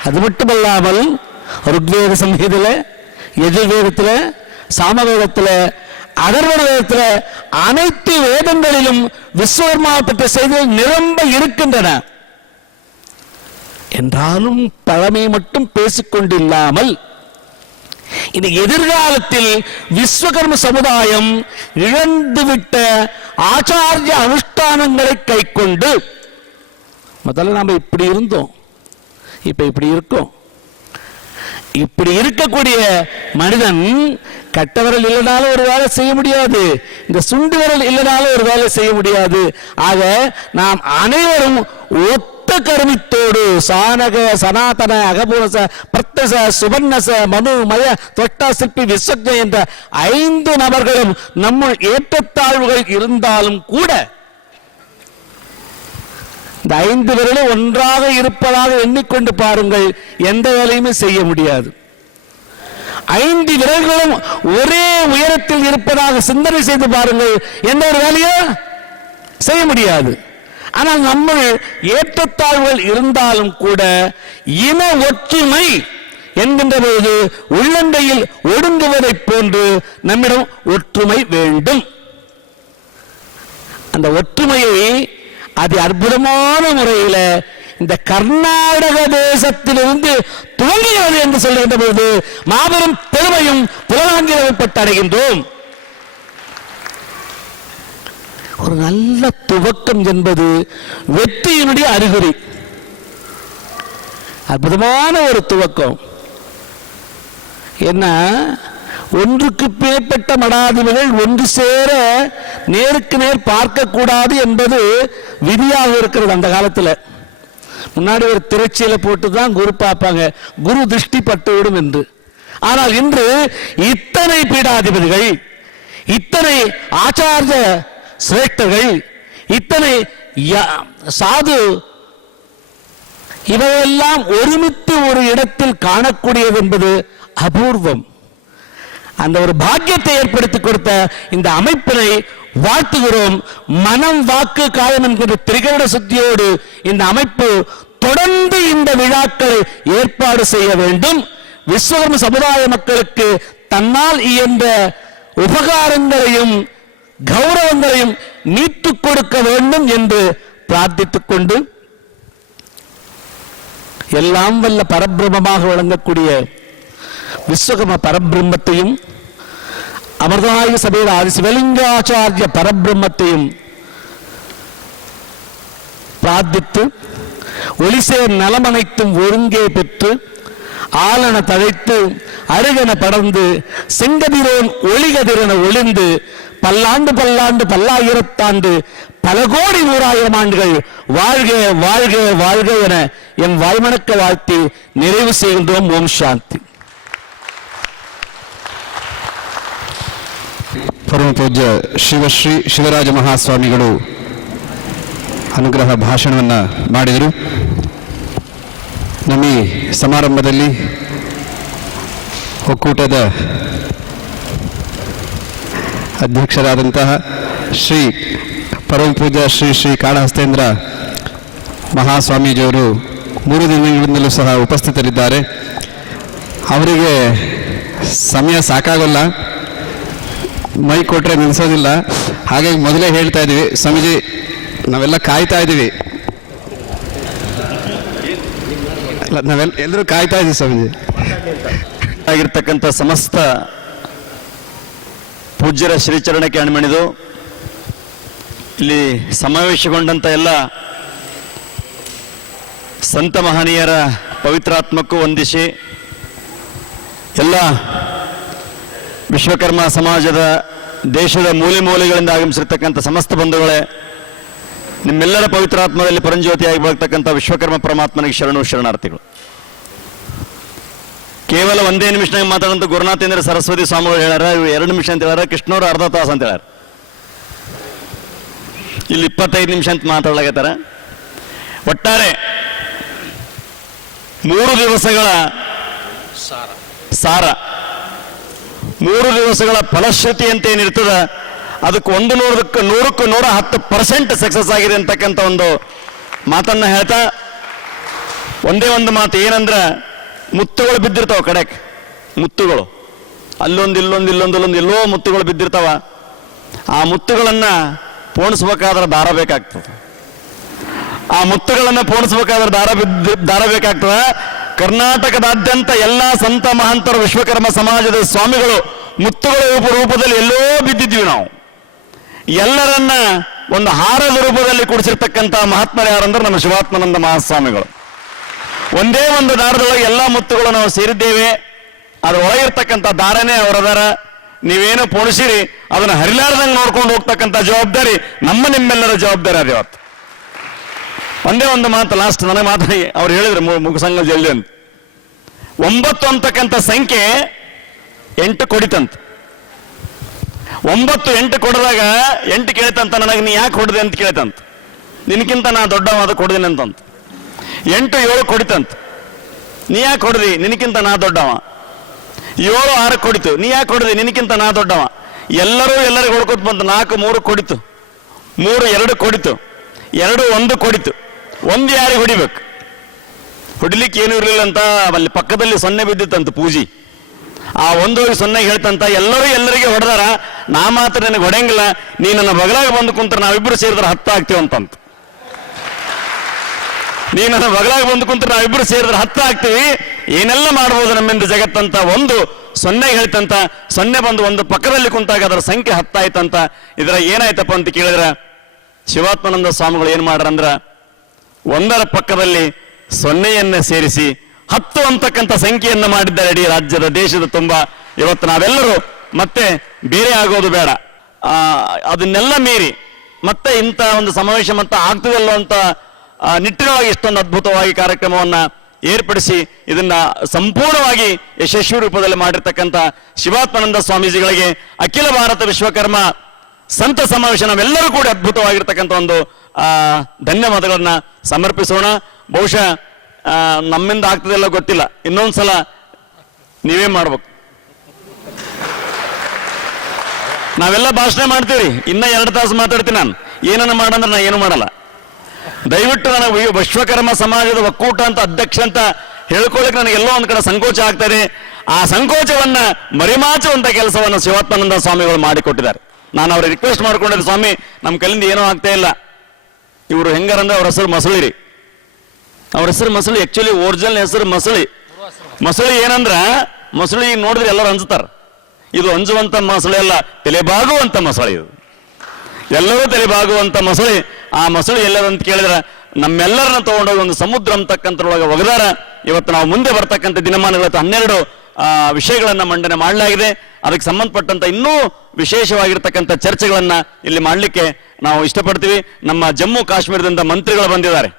அது மட்டுமல்லாமல் ருக்வேத சம்ஹிதையில, யஜுர்வேதத்தில், சாமவேதத்தில், அதர்வண வேதத்தில் அனைத்து வேதங்களிலும் விஸ்வகர்மாவை பற்றிய செய்திகள் நிரம்ப இருக்கின்றன. என்றாலும் பழமை மட்டும் பேசிக்கொண்டில்லாமல் இந்த எதிர்காலத்தில் விஸ்வகர்ம சமுதாயம் இழந்துவிட்ட ஆச்சாரிய அனுஷ்டானங்களை கை கொண்டு, முதல்ல நாம இப்படி இருந்தோம், இப்ப இப்படி இருக்கோம். இப்படி இருக்கக்கூடிய மனிதன் கட்டவரல் இல்லைனாலும் ஒரு வேலை செய்ய முடியாது, இந்த சுண்டு விரல் இல்லைனாலும் ஒரு வேலை செய்ய முடியாது. ஆக நாம் அனைவரும் ஒத்த கருமித்தோடு சானக, சனாதன, அகபூரச, பிரத்தச, சுபர்ணச, மனு, மய, தொட்டா, சிற்பி, விஸ்வஜ என்ற 5 நபர்களும் நம்ம ஏற்றத்தாழ்வுகள் இருந்தாலும் கூட இந்த 5 பேர்களும் ஒன்றாக இருப்பதாக எண்ணிக்கொண்டு பாருங்கள், எந்த வேலையுமே செய்ய முடியாது. 5 விரல்களும் ஒரே உயரத்தில் இருப்பதாக சிந்தனை செய்து பாருங்கள், எந்த ஒரு வேலையும் செய்ய முடியாது. ஆனால் நம்ம ஏற்றத்தாழ்வுகள் இருந்தாலும் கூட இன ஒற்றுமை என்கின்ற பொழுது உள்ளங்கையில் ஒடுங்குவதை போன்று நம்மிடம் ஒற்றுமை வேண்டும். அந்த ஒற்றுமையை அது அற்புதமான முறையில் இந்த கர்நாடக தேசத்திலிருந்து துவங்குகிறது என்று சொல்லுகின்ற பொழுது மாபெரும் பெருமையும் புலனாங்கிரப்பட்டு அடைகின்றோம். ஒரு நல்ல துவக்கம் என்பது வெற்றியினுடைய அறிகுறி. அற்புதமான ஒரு துவக்கம். என்ன ஒன்றுக்கு மேற்பட்ட மடாதிபதிகள் ஒன்று சேர நேருக்கு நேர் பார்க்க கூடாது என்பது விதியாக இருக்கிறது. அந்த காலத்தில் முன்னாடி ஒரு திரைச்சியில போட்டு தான் குரு பார்ப்பாங்க, குரு திருஷ்டி பட்டுவிடும் என்று. ஆனால் இன்று இத்தனை பீடாதிபதிகள், இத்தனை ஆச்சாரிய சிரேஷ்டர்கள், இத்தனை சாது இவையெல்லாம் ஒருமித்து ஒரு இடத்தில் காணக்கூடியது என்பது அபூர்வம். அந்த ஒரு பாக்கியத்தை ஏற்படுத்தி கொடுத்த இந்த அமைப்பினை வாழ்த்துகிறோம். மனம் வாக்கு காயம் என்கிற திரிகரண சுத்தியோடு இந்த அமைப்பு தொடர்ந்து இந்த விழாக்களை ஏற்பாடு செய்ய வேண்டும். விஸ்வகர்ம சமுதாய மக்களுக்கு தன்னால் இயன்ற உபகாரங்களையும் கௌரவங்களையும் மீட்டுக் கொடுக்க வேண்டும் என்று பிரார்த்தித்துக் கொண்டு, எல்லாம் வல்ல பரபிரமமாக விளங்கக்கூடிய விஸ்வகர்ம பரபிரம்மத்தையும் அமர்தாய சபையில் ஆதி சிவலிங்காச்சாரிய பரபிரம்மத்தையும் பிரார்த்தித்து, ஒளிசேர் நலமனைத்தும் ஒருங்கே பெற்று ஆலன தழைத்து அருகன படர்ந்து செங்கதிரோன் ஒளிகதிரென ஒளிந்து பல்லாண்டு பல்லாண்டு பல்லாயிரத்தாண்டு பல கோடி 100,000 ஆண்டுகள் வாழ்க வாழ்க வாழ்க என எம் வாய்மணக்க வாழ்த்தி நிறைவு செய்கின்றோம். ஓம் சாந்தி. ಪರಮ ಪೂಜ್ಯ ಶಿವಶ್ರೀ ಶಿವರಾಜ ಮಹಾಸ್ವಾಮಿಗಳು ಅನುಗ್ರಹ ಭಾಷಣವನ್ನು ಮಾಡಿದರು. ನಮ್ಮ ಈ ಸಮಾರಂಭದಲ್ಲಿ ಒಕ್ಕೂಟದ ಅಧ್ಯಕ್ಷರಾದಂತಹ ಶ್ರೀ ಪರಮ ಪೂಜ್ಯ ಶ್ರೀ ಶ್ರೀ ಕಾಳಹಸ್ತೇಂದ್ರ ಮಹಾಸ್ವಾಮೀಜಿಯವರು 3 ದಿನಗಳಿಂದಲೂ ಸಹ ಉಪಸ್ಥಿತರಿದ್ದಾರೆ. ಅವರಿಗೆ ಸಮಯ ಸಾಕಾಗಲ್ಲ, ಮೈ ಕೊಟ್ಟರೆ ನಿಲ್ಲಿಸೋದಿಲ್ಲ. ಹಾಗಾಗಿ ಮೊದಲೇ ಹೇಳ್ತಾ ಇದ್ದೀವಿ, ಸ್ವಾಮೀಜಿ ನಾವೆಲ್ಲ ಕಾಯ್ತಾ ಇದ್ದೀವಿ, ಎಲ್ಲರೂ ಕಾಯ್ತಾ ಇದ್ದೀವಿ ಸ್ವಾಮೀಜಿ. ಆಗಿರ್ತಕ್ಕಂಥ ಸಮಸ್ತ ಪೂಜ್ಯರ ಶ್ರೀಚರಣಕ್ಕೆ ಅಣಿಮಣಿದು ಇಲ್ಲಿ ಸಮಾವೇಶಗೊಂಡಂಥ ಎಲ್ಲ ಸಂತ ಮಹನೀಯರ ಪವಿತ್ರಾತ್ಮಕ್ಕೂ ವಂದಿಸಿ, ಎಲ್ಲ ವಿಶ್ವಕರ್ಮ ಸಮಾಜದ ದೇಶದ ಮೂಲೆ ಮೂಲೆಗಳಿಂದ ಆಗಮಿಸಿರ್ತಕ್ಕಂಥ ಸಮಸ್ತ ಬಂಧುಗಳೇ, ನಿಮ್ಮೆಲ್ಲರ ಪವಿತ್ರಾತ್ಮದಲ್ಲಿ ಪರಂಜ್ಯೋತಿಯಾಗಿ ಬೆಳಗ್ತಕ್ಕಂಥ ವಿಶ್ವಕರ್ಮ ಪರಮಾತ್ಮನಿಗೆ ಶರಣಾರ್ಥಿಗಳು. ಕೇವಲ 1 ನಿಮಿಷನಾಗ ಮಾತಾಡಂತ ಗುರುನಾಥೇಂದ್ರ ಸರಸ್ವತಿ ಸ್ವಾಮಿಗಳು ಹೇಳ್ಯಾರ, 2 ನಿಮಿಷ ಅಂತ ಹೇಳ್ಯಾರ, ಕೃಷ್ಣವ್ರು ಅರ್ಧ ತಾಸು ಅಂತ ಹೇಳ್ಯಾರ. ಇಲ್ಲಿ 25 ನಿಮಿಷ ಅಂತ ಮಾತಾಡ್ಲಾಗತ್ತಾರ. ಒಟ್ಟಾರೆ 3 ದಿವಸಗಳ ಸಾರ, 3 ದಿವಸಗಳ ಫಲಶ್ರುತಿ ಅಂತ ಏನಿರ್ತದ ಅದಕ್ಕೆ 100ಕ್ಕೆ 110% ಸಕ್ಸಸ್ ಆಗಿದೆ ಅಂತಕ್ಕಂಥ ಒಂದು ಮಾತನ್ನ ಹೇಳ್ತಾ, ಒಂದೇ ಒಂದು ಮಾತು ಏನಂದ್ರೆ, ಮುತ್ತುಗಳು ಬಿದ್ದಿರ್ತಾವ ಕಡೆಗೆ, ಮುತ್ತುಗಳು ಅಲ್ಲೊಂದು ಇಲ್ಲೊಂದು ಎಲ್ಲೋ ಮುತ್ತುಗಳು ಬಿದ್ದಿರ್ತಾವ. ಆ ಮುತ್ತುಗಳನ್ನು ಪೋಣಿಸ್ಬೇಕಾದ್ರೆ ದಾರ ಬೇಕಾಗ್ತದೆ. ಆ ಮುತ್ತುಗಳನ್ನು ಪೋಣಿಸ್ಬೇಕಾದ್ರೆ ದಾರ ಬೇಕಾಗ್ತದೆ. ಕರ್ನಾಟಕದಾದ್ಯಂತ ಎಲ್ಲ ಸಂತ ಮಹಂತರು ವಿಶ್ವಕರ್ಮ ಸಮಾಜದ ಸ್ವಾಮಿಗಳು ಮುತ್ತುಗಳ ರೂಪದಲ್ಲಿ ಎಲ್ಲೋ ಬಿದ್ದಿದ್ವಿ ನಾವು. ಎಲ್ಲರನ್ನ ಒಂದು ಹಾರದ ರೂಪದಲ್ಲಿ ಕೂಡಿಸಿರ್ತಕ್ಕಂಥ ಮಹಾತ್ಮರು ಯಾರಂದ್ರೆ ನಮ್ಮ ಶಿವಾತ್ಮಾನಂದ ಮಹಾಸ್ವಾಮಿಗಳು. ಒಂದೇ ಒಂದು ದಾರದೊಳಗೆ ಎಲ್ಲ ಮುತ್ತುಗಳು ನಾವು ಸೇರಿದ್ದೇವೆ. ಅದ್ರ ಒಳಗಿರ್ತಕ್ಕಂಥ ದಾರನೇ ಅವರದಾರ. ನೀವೇನು ಪೋಣಿಸಿರಿ ಅದನ್ನು ಹರಿಲಾರ್ದಂಗೆ ನೋಡ್ಕೊಂಡು ಹೋಗ್ತಕ್ಕಂಥ ಜವಾಬ್ದಾರಿ ನಿಮ್ಮೆಲ್ಲರ ಜವಾಬ್ದಾರಿ ಅದೇ. ಇವತ್ತು ಒಂದೇ ಒಂದು ಮಾತು ಲಾಸ್ಟ್ ನನಗೆ ಮಾತಾಡಿ ಅವ್ರು ಹೇಳಿದ್ರು ಮುಗಸಂಗ ಜಲ್ದಿ ಅಂತ. 9 ಅಂತಕ್ಕಂಥ ಸಂಖ್ಯೆ 8 ಕೊಡಿತಂತ. 9 8 ಕೊಡದಾಗ 8 ಕೇಳ್ತಂತ, ನನಗೆ ನೀ ಯಾಕೆ ಹೊಡೆದೆ ಅಂತ ಕೇಳ್ತಂತ. ನಿನಕ್ಕಿಂತ ನಾ ದೊಡ್ಡವ ಅದಕ್ಕೆ ಹೊಡೆದೇನೆ ಅಂತಂತ. 8 7 ಕೊಡಿತಂತ, ನೀ ಯಾಕೆ ಹೊಡೆದಿ, ನಿನಕ್ಕಿಂತ ನಾ ದೊಡ್ಡವ. 7 6 ಕೊಡಿತು, ನೀ ಯಾಕೆ ಹೊಡೆದಿ, ನಿನಕ್ಕಿಂತ ನಾ ದೊಡ್ಡವ. ಎಲ್ಲರಿಗೂ ಹೊಡ್ಕೊತ ಬಂತು. 4 3 ಕೊಡಿತು, 3 2 ಕೊಡಿತು, 2 1 ಕೊಡಿತು. 1 ಯಾರಿಗೆ ಹೊಡಿಬೇಕು? ಹೊಡಿಲಿಕ್ಕೆ ಏನೂ ಇರಲಿಲ್ಲ ಅಂತ ಅಲ್ಲಿ ಪಕ್ಕದಲ್ಲಿ 0 ಬಿದ್ದಿತ್ತಂತ ಪೂಜಿ. ಆ 1 ಹೋಗಿ 0 ಹೇಳ್ತಂತ. ಎಲ್ಲರಿಗೆ ಹೊಡೆದಾರ. ನಾ ಮಾತ್ರ ನನಗೆ ಹೊಡೆಯಂಗಿಲ್ಲ, ನೀ ನನ್ನ ಬಗಲಾಗ ಬಂದು ಕುಂತ್ರೆ ನಾವಿಬ್ಬರು ಸೇರಿದ್ರೆ 10 ಆಗ್ತೀವಂತಂತ. ನೀ ನನ್ನ ಬಗಲಾಗ ಬಂದು ಕುಂತ್ರೆ ನಾವಿಬ್ಬರು ಸೇರಿದ್ರೆ 10 ಆಗ್ತೀವಿ. ಏನೆಲ್ಲ ಮಾಡ್ಬೋದು ನಮ್ಮಿಂದ ಜಗತ್ತಂತ 1 0 ಹೇಳ್ತಂತ. 0 ಬಂದು 1 ಪಕ್ಕದಲ್ಲಿ ಕುಂತಾಗ ಅದರ ಸಂಖ್ಯೆ 10 ಆಯ್ತಂತ. ಇದರ ಏನಾಯ್ತಪ್ಪ ಅಂತ ಕೇಳಿದ್ರೆ, ಶಿವಾತ್ಮಾನಂದ ಸ್ವಾಮಿಗಳು ಏನ್ ಮಾಡ್ರಂದ್ರ 1ರ ಪಕ್ಕದಲ್ಲಿ 0ಯನ್ನು ಸೇರಿಸಿ 10 ಅಂತಕ್ಕಂಥ ಸಂಖ್ಯೆಯನ್ನು ಮಾಡಿದ್ದಾರೆ. ಇಡೀ ರಾಜ್ಯದ ದೇಶದ ತುಂಬ ಇವತ್ತು ನಾವೆಲ್ಲರೂ ಮತ್ತೆ ಬೇರೆ ಆಗೋದು ಬೇಡ. ಅದನ್ನೆಲ್ಲ ಮೀರಿ ಮತ್ತೆ ಇಂಥ ಒಂದು ಸಮಾವೇಶ ಮತ್ತೆ ಆಗ್ತದಲ್ಲೋ ಅಂತ ನಿಟ್ಟಿನೊಳಗೆ ಇಷ್ಟೊಂದು ಅದ್ಭುತವಾಗಿ ಕಾರ್ಯಕ್ರಮವನ್ನ ಏರ್ಪಡಿಸಿ ಇದನ್ನ ಸಂಪೂರ್ಣವಾಗಿ ಯಶಸ್ವಿ ರೂಪದಲ್ಲಿ ಮಾಡಿರ್ತಕ್ಕಂಥ ಶಿವಾತ್ಮಾನಂದ ಸ್ವಾಮೀಜಿಗಳಿಗೆ ಅಖಿಲ ಭಾರತ ವಿಶ್ವಕರ್ಮ ಸಂತ ಸಮಾವೇಶ ನಾವೆಲ್ಲರೂ ಕೂಡ ಅದ್ಭುತವಾಗಿರ್ತಕ್ಕಂಥ ಒಂದು ಧನ್ಯವಾದಗಳನ್ನ ಸಮರ್ಪಿಸೋಣ. ಬಹುಶಃ ನಮ್ಮಿಂದ ಆಗ್ತದೆಲ್ಲ ಗೊತ್ತಿಲ್ಲ, ಇನ್ನೊಂದ್ಸಲ ನೀವೇ ಮಾಡ್ಬೇಕು. ನಾವೆಲ್ಲ ಭಾಷಣ ಮಾಡ್ತೀವಿ, ಇನ್ನ 2 ತಾಸು ಮಾತಾಡ್ತೀನಿ. ನಾನು ಏನನ್ನ ಮಾಡಂದ್ರೆ ನಾ ಏನು ಮಾಡಲ್ಲ. ದಯವಿಟ್ಟು ನನಗೆ ವಿಶ್ವಕರ್ಮ ಸಮಾಜದ ಒಕ್ಕೂಟ ಅಂತ ಅಧ್ಯಕ್ಷ ಅಂತ ಹೇಳ್ಕೊಳ್ಳಿಕ್ಕೆ ನನಗೆ ಎಲ್ಲೋ ಒಂದ್ ಕಡೆ ಸಂಕೋಚ ಆಗ್ತಾ ಇದೆ. ಆ ಸಂಕೋಚವನ್ನ ಮರಿಮಾಚುವಂತ ಕೆಲಸವನ್ನು ಶಿವಾತ್ಮಾನಂದ ಸ್ವಾಮಿಗಳು ಮಾಡಿಕೊಟ್ಟಿದ್ದಾರೆ. ನಾನು ಅವ್ರಿಗೆ ರಿಕ್ವೆಸ್ಟ್ ಮಾಡ್ಕೊಂಡಿದ್ದೆ, ಸ್ವಾಮಿ ನಮ್ಮ ಕೈಲಿಂದ ಏನೂ ಆಗ್ತಾ ಇಲ್ಲ. ಇವರು ಹೆಂಗಾರಂದ್ರೆ ಅವ್ರ ಹೆಸರು ಮಸಳಿ. ಅವ್ರ ಹೆಸರು ಮಸಳಿ, ಆಕ್ಚುಲಿ ಒರಿಜಿನಲ್ ಹೆಸರು ಮಸಳಿ. ಮಸಳಿ ಏನಂದ್ರ ಮಸಳಿ ನೋಡಿದ್ರೆ ಎಲ್ಲರೂ ಅಂಜುತ್ತಾರ. ಇದು ಅಂಜುವಂತ ಮಸಳಿ ಅಲ್ಲ, ತಲೆಬಾಗುವಂತ ಮಸಳಿ. ಇದು ಎಲ್ಲರೂ ತಲೆಬಾಗುವಂತ ಮಸಳಿ. ಆ ಮಸಳಿ ಎಲ್ಲದಂತ ಕೇಳಿದ್ರೆ ನಮ್ಮೆಲ್ಲರನ್ನ ತಗೊಂಡೋಗಿ ಒಂದು ಸಮುದ್ರ ಅಂತಕ್ಕಂಥೊಳಗೆ ಒಗದಾರ. ಇವತ್ತು ನಾವು ಮುಂದೆ ಬರ್ತಕ್ಕಂಥ ದಿನಮಾನಗಳ 12 ವಿಷಯಗಳನ್ನ ಮಂಡನೆ ಮಾಡಲಾಗಿದೆ. ಅದಕ್ಕೆ ಸಂಬಂಧಪಟ್ಟಂತ ಇನ್ನೂ ವಿಶೇಷವಾಗಿರ್ತಕ್ಕಂಥ ಚರ್ಚೆಗಳನ್ನ ಇಲ್ಲಿ ಮಾಡಲಿಕ್ಕೆ ನಾವು ಇಷ್ಟಪಡ್ತೀವಿ. ನಮ್ಮ ಜಮ್ಮು ಕಾಶ್ಮೀರದಿಂದ ಮಂತ್ರಿಗಳು ಬಂದಿದ್ದಾರೆ.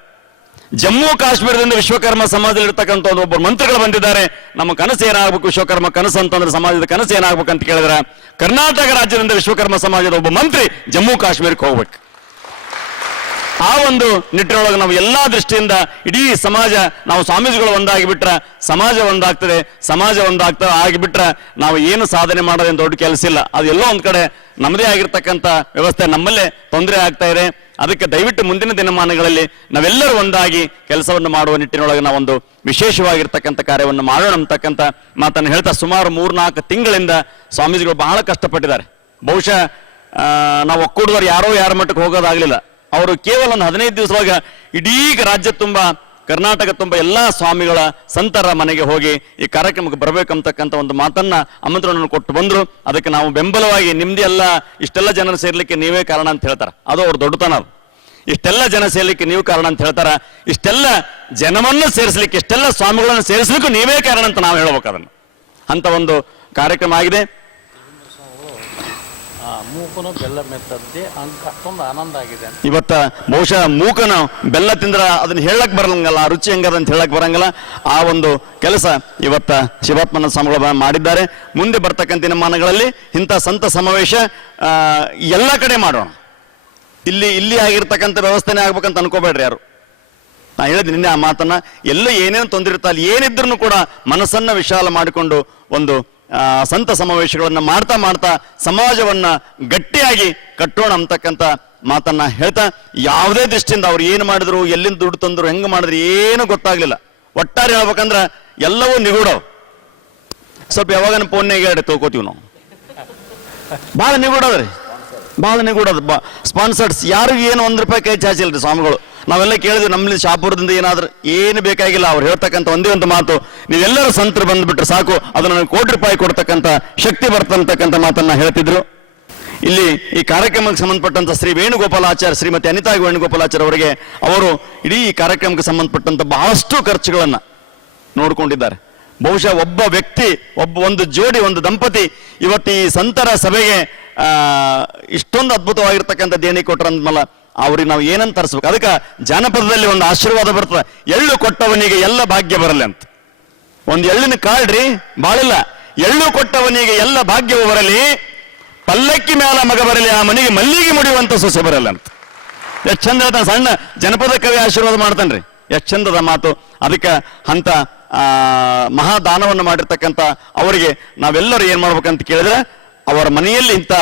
ಜಮ್ಮು ಕಾಶ್ಮೀರದಿಂದ ವಿಶ್ವಕರ್ಮ ಸಮಾಜದಲ್ಲಿ ಇರ್ತಕ್ಕಂಥ ಒಬ್ಬರು ಮಂತ್ರಿಗಳು ಬಂದಿದ್ದಾರೆ. ನಮ್ಮ ಕನಸು ಏನಾಗಬೇಕು, ವಿಶ್ವಕರ್ಮ ಕನಸು ಅಂತಂದ್ರೆ ಸಮಾಜದ ಕನಸು ಏನಾಗಬೇಕು ಅಂತ ಕೇಳಿದ್ರೆ ಕರ್ನಾಟಕ ರಾಜ್ಯದಿಂದ ವಿಶ್ವಕರ್ಮ ಸಮಾಜದ ಒಬ್ಬ ಮಂತ್ರಿ ಜಮ್ಮು ಕಾಶ್ಮೀರಕ್ಕೆ ಹೋಗ್ಬೇಕು. ಆ ಒಂದು ನಿಟ್ಟಿನೊಳಗೆ ನಾವು ಎಲ್ಲಾ ದೃಷ್ಟಿಯಿಂದ ಇಡೀ ಸಮಾಜ, ನಾವು ಸ್ವಾಮೀಜಿಗಳು ಒಂದಾಗಿಬಿಟ್ರೆ ಸಮಾಜ ಒಂದಾಗ್ತದೆ, ಸಮಾಜ ಒಂದಾಗ್ತದೆ ಆಗಿಬಿಟ್ರೆ ನಾವು ಏನು ಸಾಧನೆ ಮಾಡೋದೇನು ದೊಡ್ಡ ಕೆಲಸ ಇಲ್ಲ. ಅದು ಎಲ್ಲೋ ಒಂದ್ ಕಡೆ ನಮ್ಮದೇ ಆಗಿರ್ತಕ್ಕಂಥ ವ್ಯವಸ್ಥೆ ನಮ್ಮಲ್ಲೇ ತೊಂದರೆ ಆಗ್ತಾ ಇದೆ. ಅದಕ್ಕೆ ದಯವಿಟ್ಟು ಮುಂದಿನ ದಿನಮಾನಗಳಲ್ಲಿ ನಾವೆಲ್ಲರೂ ಒಂದಾಗಿ ಕೆಲಸವನ್ನು ಮಾಡುವ ನಿಟ್ಟಿನೊಳಗೆ ನಾವೊಂದು ವಿಶೇಷವಾಗಿರ್ತಕ್ಕಂಥ ಕಾರ್ಯವನ್ನು ಮಾಡೋಣ ಅಂತಕ್ಕಂಥ ಮಾತನ್ನು ಹೇಳ್ತಾ, ಸುಮಾರು 3-4 ತಿಂಗಳಿಂದ ಸ್ವಾಮೀಜಿಗಳು ಬಹಳ ಕಷ್ಟಪಟ್ಟಿದ್ದಾರೆ. ಬಹುಶಃ ನಾವು ಒಕ್ಕೂಟದವ್ರು ಯಾರ ಮಟ್ಟಕ್ಕೆ ಹೋಗೋದಾಗ್ಲಿಲ್ಲ. ಅವರು ಕೇವಲ ಒಂದು 15 ದಿವಸವಾಗ ಇಡೀ ರಾಜ್ಯ ತುಂಬ, ಕರ್ನಾಟಕ ತುಂಬ ಎಲ್ಲಾ ಸ್ವಾಮಿಗಳ ಸಂತರ ಮನೆಗೆ ಹೋಗಿ ಈ ಕಾರ್ಯಕ್ರಮಕ್ಕೆ ಬರಬೇಕಂತಕ್ಕಂಥ ಒಂದು ಮಾತನ್ನ ಆಮಂತ್ರಣವನ್ನು ಕೊಟ್ಟು ಬಂದ್ರು. ಅದಕ್ಕೆ ನಾವು ಬೆಂಬಲವಾಗಿ ನಿಮ್ದು ಎಲ್ಲ ಇಷ್ಟೆಲ್ಲ ಜನರು ಸೇರ್ಲಿಕ್ಕೆ ನೀವೇ ಕಾರಣ ಅಂತ ಹೇಳ್ತಾರೆ. ಅದು ಅವ್ರ ದೊಡ್ಡತನ. ಇಷ್ಟೆಲ್ಲ ಜನ ಸೇರ್ಲಿಕ್ಕೆ ನೀವು ಕಾರಣ ಅಂತ ಹೇಳ್ತಾರ. ಇಷ್ಟೆಲ್ಲ ಜನವನ್ನು ಸೇರಿಸಲಿಕ್ಕೆ, ಇಷ್ಟೆಲ್ಲ ಸ್ವಾಮಿಗಳನ್ನು ಸೇರಿಸಲಿಕ್ಕೂ ನೀವೇ ಕಾರಣ ಅಂತ ನಾವು ಹೇಳ್ಬೇಕು. ಅದನ್ನು ಅಂತ ಒಂದು ಕಾರ್ಯಕ್ರಮ ಆಗಿದೆ. ಮೂಕನು ಬೆಲ್ಲ ಮೆತ್ತದ್ದೇ ಅಷ್ಟೊಂದು ಆನಂದ ಆಗಿದೆ. ಇವತ್ತ ಬಹುಶಃ ಮೂಕನು ಬೆಲ್ಲ ತಿಂದ್ರ ಅದನ್ನ ಹೇಳಕ್ ಬರಂಗಲ್ಲ, ರುಚಿ ಹೆಂಗದ ಅಂತ ಹೇಳಕ್ ಬರಂಗಲ್ಲ. ಆ ಒಂದು ಕೆಲಸ ಇವತ್ತ ಶಿವಾತ್ಮನ ಸ್ವಾಮಿಗಳು ಮಾಡಿದ್ದಾರೆ. ಮುಂದೆ ಬರ್ತಕ್ಕಂಥ ದಿನಮಾನಗಳಲ್ಲಿ ಇಂಥ ಸಂತ ಸಮಾವೇಶ ಎಲ್ಲ ಕಡೆ ಮಾಡೋಣ. ಇಲ್ಲಿ ಆಗಿರ್ತಕ್ಕಂಥ ವ್ಯವಸ್ಥೆನೇ ಆಗ್ಬೇಕಂತ ಅನ್ಕೋಬೇಡ್ರಿ ಯಾರು. ನಾ ಹೇಳಿದ್ ನಿನ್ನೆ ಆ ಮಾತನ್ನ, ಎಲ್ಲ ಏನೇನು ತೊಂದರೆ ಇರ್ತಾ ಅಲ್ಲಿ ಏನಿದ್ರು ಕೂಡ ಮನಸ್ಸನ್ನ ವಿಶಾಲ ಮಾಡಿಕೊಂಡು ಒಂದು ಸಂತ ಸಮಾವೇಶಗಳನ್ನ ಮಾಡ್ತಾ ಸಮಾಜವನ್ನ ಗಟ್ಟಿಯಾಗಿ ಕಟ್ಟೋಣ ಅಂತಕ್ಕಂಥ ಮಾತನ್ನ ಹೇಳ್ತಾ, ಯಾವುದೇ ದೃಷ್ಟಿಯಿಂದ ಅವ್ರು ಏನು ಮಾಡಿದ್ರು, ಎಲ್ಲಿಂದ ದುಡ್ಡು ತಂದ್ರು, ಹೆಂಗ್ ಮಾಡಿದ್ರು ಏನು ಗೊತ್ತಾಗ್ಲಿಲ್ಲ. ಒಟ್ಟಾರೆ ಹೇಳ್ಬೇಕಂದ್ರ ಎಲ್ಲವೂ ನಿಗೂಢವು. ಸ್ವಲ್ಪ ಯಾವಾಗ ಫೋನ್ಯಾಗ ತಗೋತೀವಿ ನಾವು. ಬಹಳ ನಿಗೂಢದ್ರಿ, ಬಹಳ ನಿಗೂಢದ. ಸ್ಪಾನ್ಸರ್ಸ್ ಯಾರಿಗೂ ಏನು ₹1 ಕೈ ಚಾಚಿಲ್ರಿ ಸ್ವಾಮಿಗಳು. ನಾವೆಲ್ಲ ಕೇಳಿದ್ವಿ, ನಮ್ಮಲ್ಲಿ ಶಾಪುರದಿಂದ ಏನಾದ್ರೂ ಏನು ಬೇಕಾಗಿಲ್ಲ. ಅವ್ರು ಹೇಳ್ತಕ್ಕಂಥ ಒಂದೇ ಒಂದು ಮಾತು, ನೀವೆಲ್ಲರೂ ಸಂತರು ಬಂದ್ಬಿಟ್ರೆ ಸಾಕು, ಅದನ್ನ ನನಗೆ ₹1 ಕೊಡ್ತಕ್ಕಂಥ ಶಕ್ತಿ ಬರ್ತಕ್ಕಂಥ ಮಾತನ್ನ ಹೇಳ್ತಿದ್ರು. ಇಲ್ಲಿ ಈ ಕಾರ್ಯಕ್ರಮಕ್ಕೆ ಸಂಬಂಧಪಟ್ಟಂತ ಶ್ರೀ ವೇಣುಗೋಪಾಲಾಚಾರ್ಯ, ಶ್ರೀಮತಿ ಅನಿತಾ ವೇಣುಗೋಪಾಲಾಚಾರ್ಯ ಅವರಿಗೆ ಅವರು ಇಡೀ ಕಾರ್ಯಕ್ರಮಕ್ಕೆ ಸಂಬಂಧಪಟ್ಟಂತ ಬಹಳಷ್ಟು ಖರ್ಚುಗಳನ್ನ ನೋಡ್ಕೊಂಡಿದ್ದಾರೆ. ಬಹುಶಃ ಒಬ್ಬ ವ್ಯಕ್ತಿ, ಒಂದು ಜೋಡಿ, ಒಂದು ದಂಪತಿ ಇವತ್ತು ಈ ಸಂತರ ಸಭೆಗೆ ಇಷ್ಟೊಂದು ಅದ್ಭುತವಾಗಿರ್ತಕ್ಕಂಥ ದೇಣಿಗೆ ಕೊಟ್ಟರಂದ್ಮಲ್ಲ, ಅವ್ರಿಗೆ ನಾವು ಏನಂತ ತರಿಸ್ಬೇಕು. ಅದಕ್ಕೆ ಜಾನಪದದಲ್ಲಿ ಒಂದು ಆಶೀರ್ವಾದ ಬರ್ತದೆ, ಎಳ್ಳು ಕೊಟ್ಟವನಿಗೆ ಎಲ್ಲ ಭಾಗ್ಯ ಬರಲಿ ಅಂತ. ಒಂದು ಎಳ್ಳಿನ ಕಾಳ್ರಿ ಬಾಳಿಲ್ಲ, ಎಳ್ಳು ಕೊಟ್ಟವನಿಗೆ ಎಲ್ಲ ಭಾಗ್ಯವು ಬರಲಿ, ಪಲ್ಲಕ್ಕಿ ಮೇಲ ಮಗ ಬರಲಿ, ಆ ಮನೆಗೆ ಮಲ್ಲಿಗೆ ಮುಡಿಯುವಂತ ಸೊಸೆ ಬರಲ್ಲ ಅಂತ. ಎಷ್ಟು ಚಂದ ಸಣ್ಣ ಜನಪದ ಕವಿ ಆಶೀರ್ವಾದ ಮಾಡ್ತಾನ್ರಿ, ಎಷ್ಟು ಚಂದದ ಮಾತು. ಅದಕ್ಕೆ ಅಂತ ಮಹಾದಾನವನ್ನು ಮಾಡಿರ್ತಕ್ಕಂಥ ಅವರಿಗೆ ನಾವೆಲ್ಲರೂ ಏನ್ ಮಾಡ್ಬೇಕಂತ ಕೇಳಿದ್ರೆ, ಅವರ ಮನೆಯಲ್ಲಿ ಇಂಥ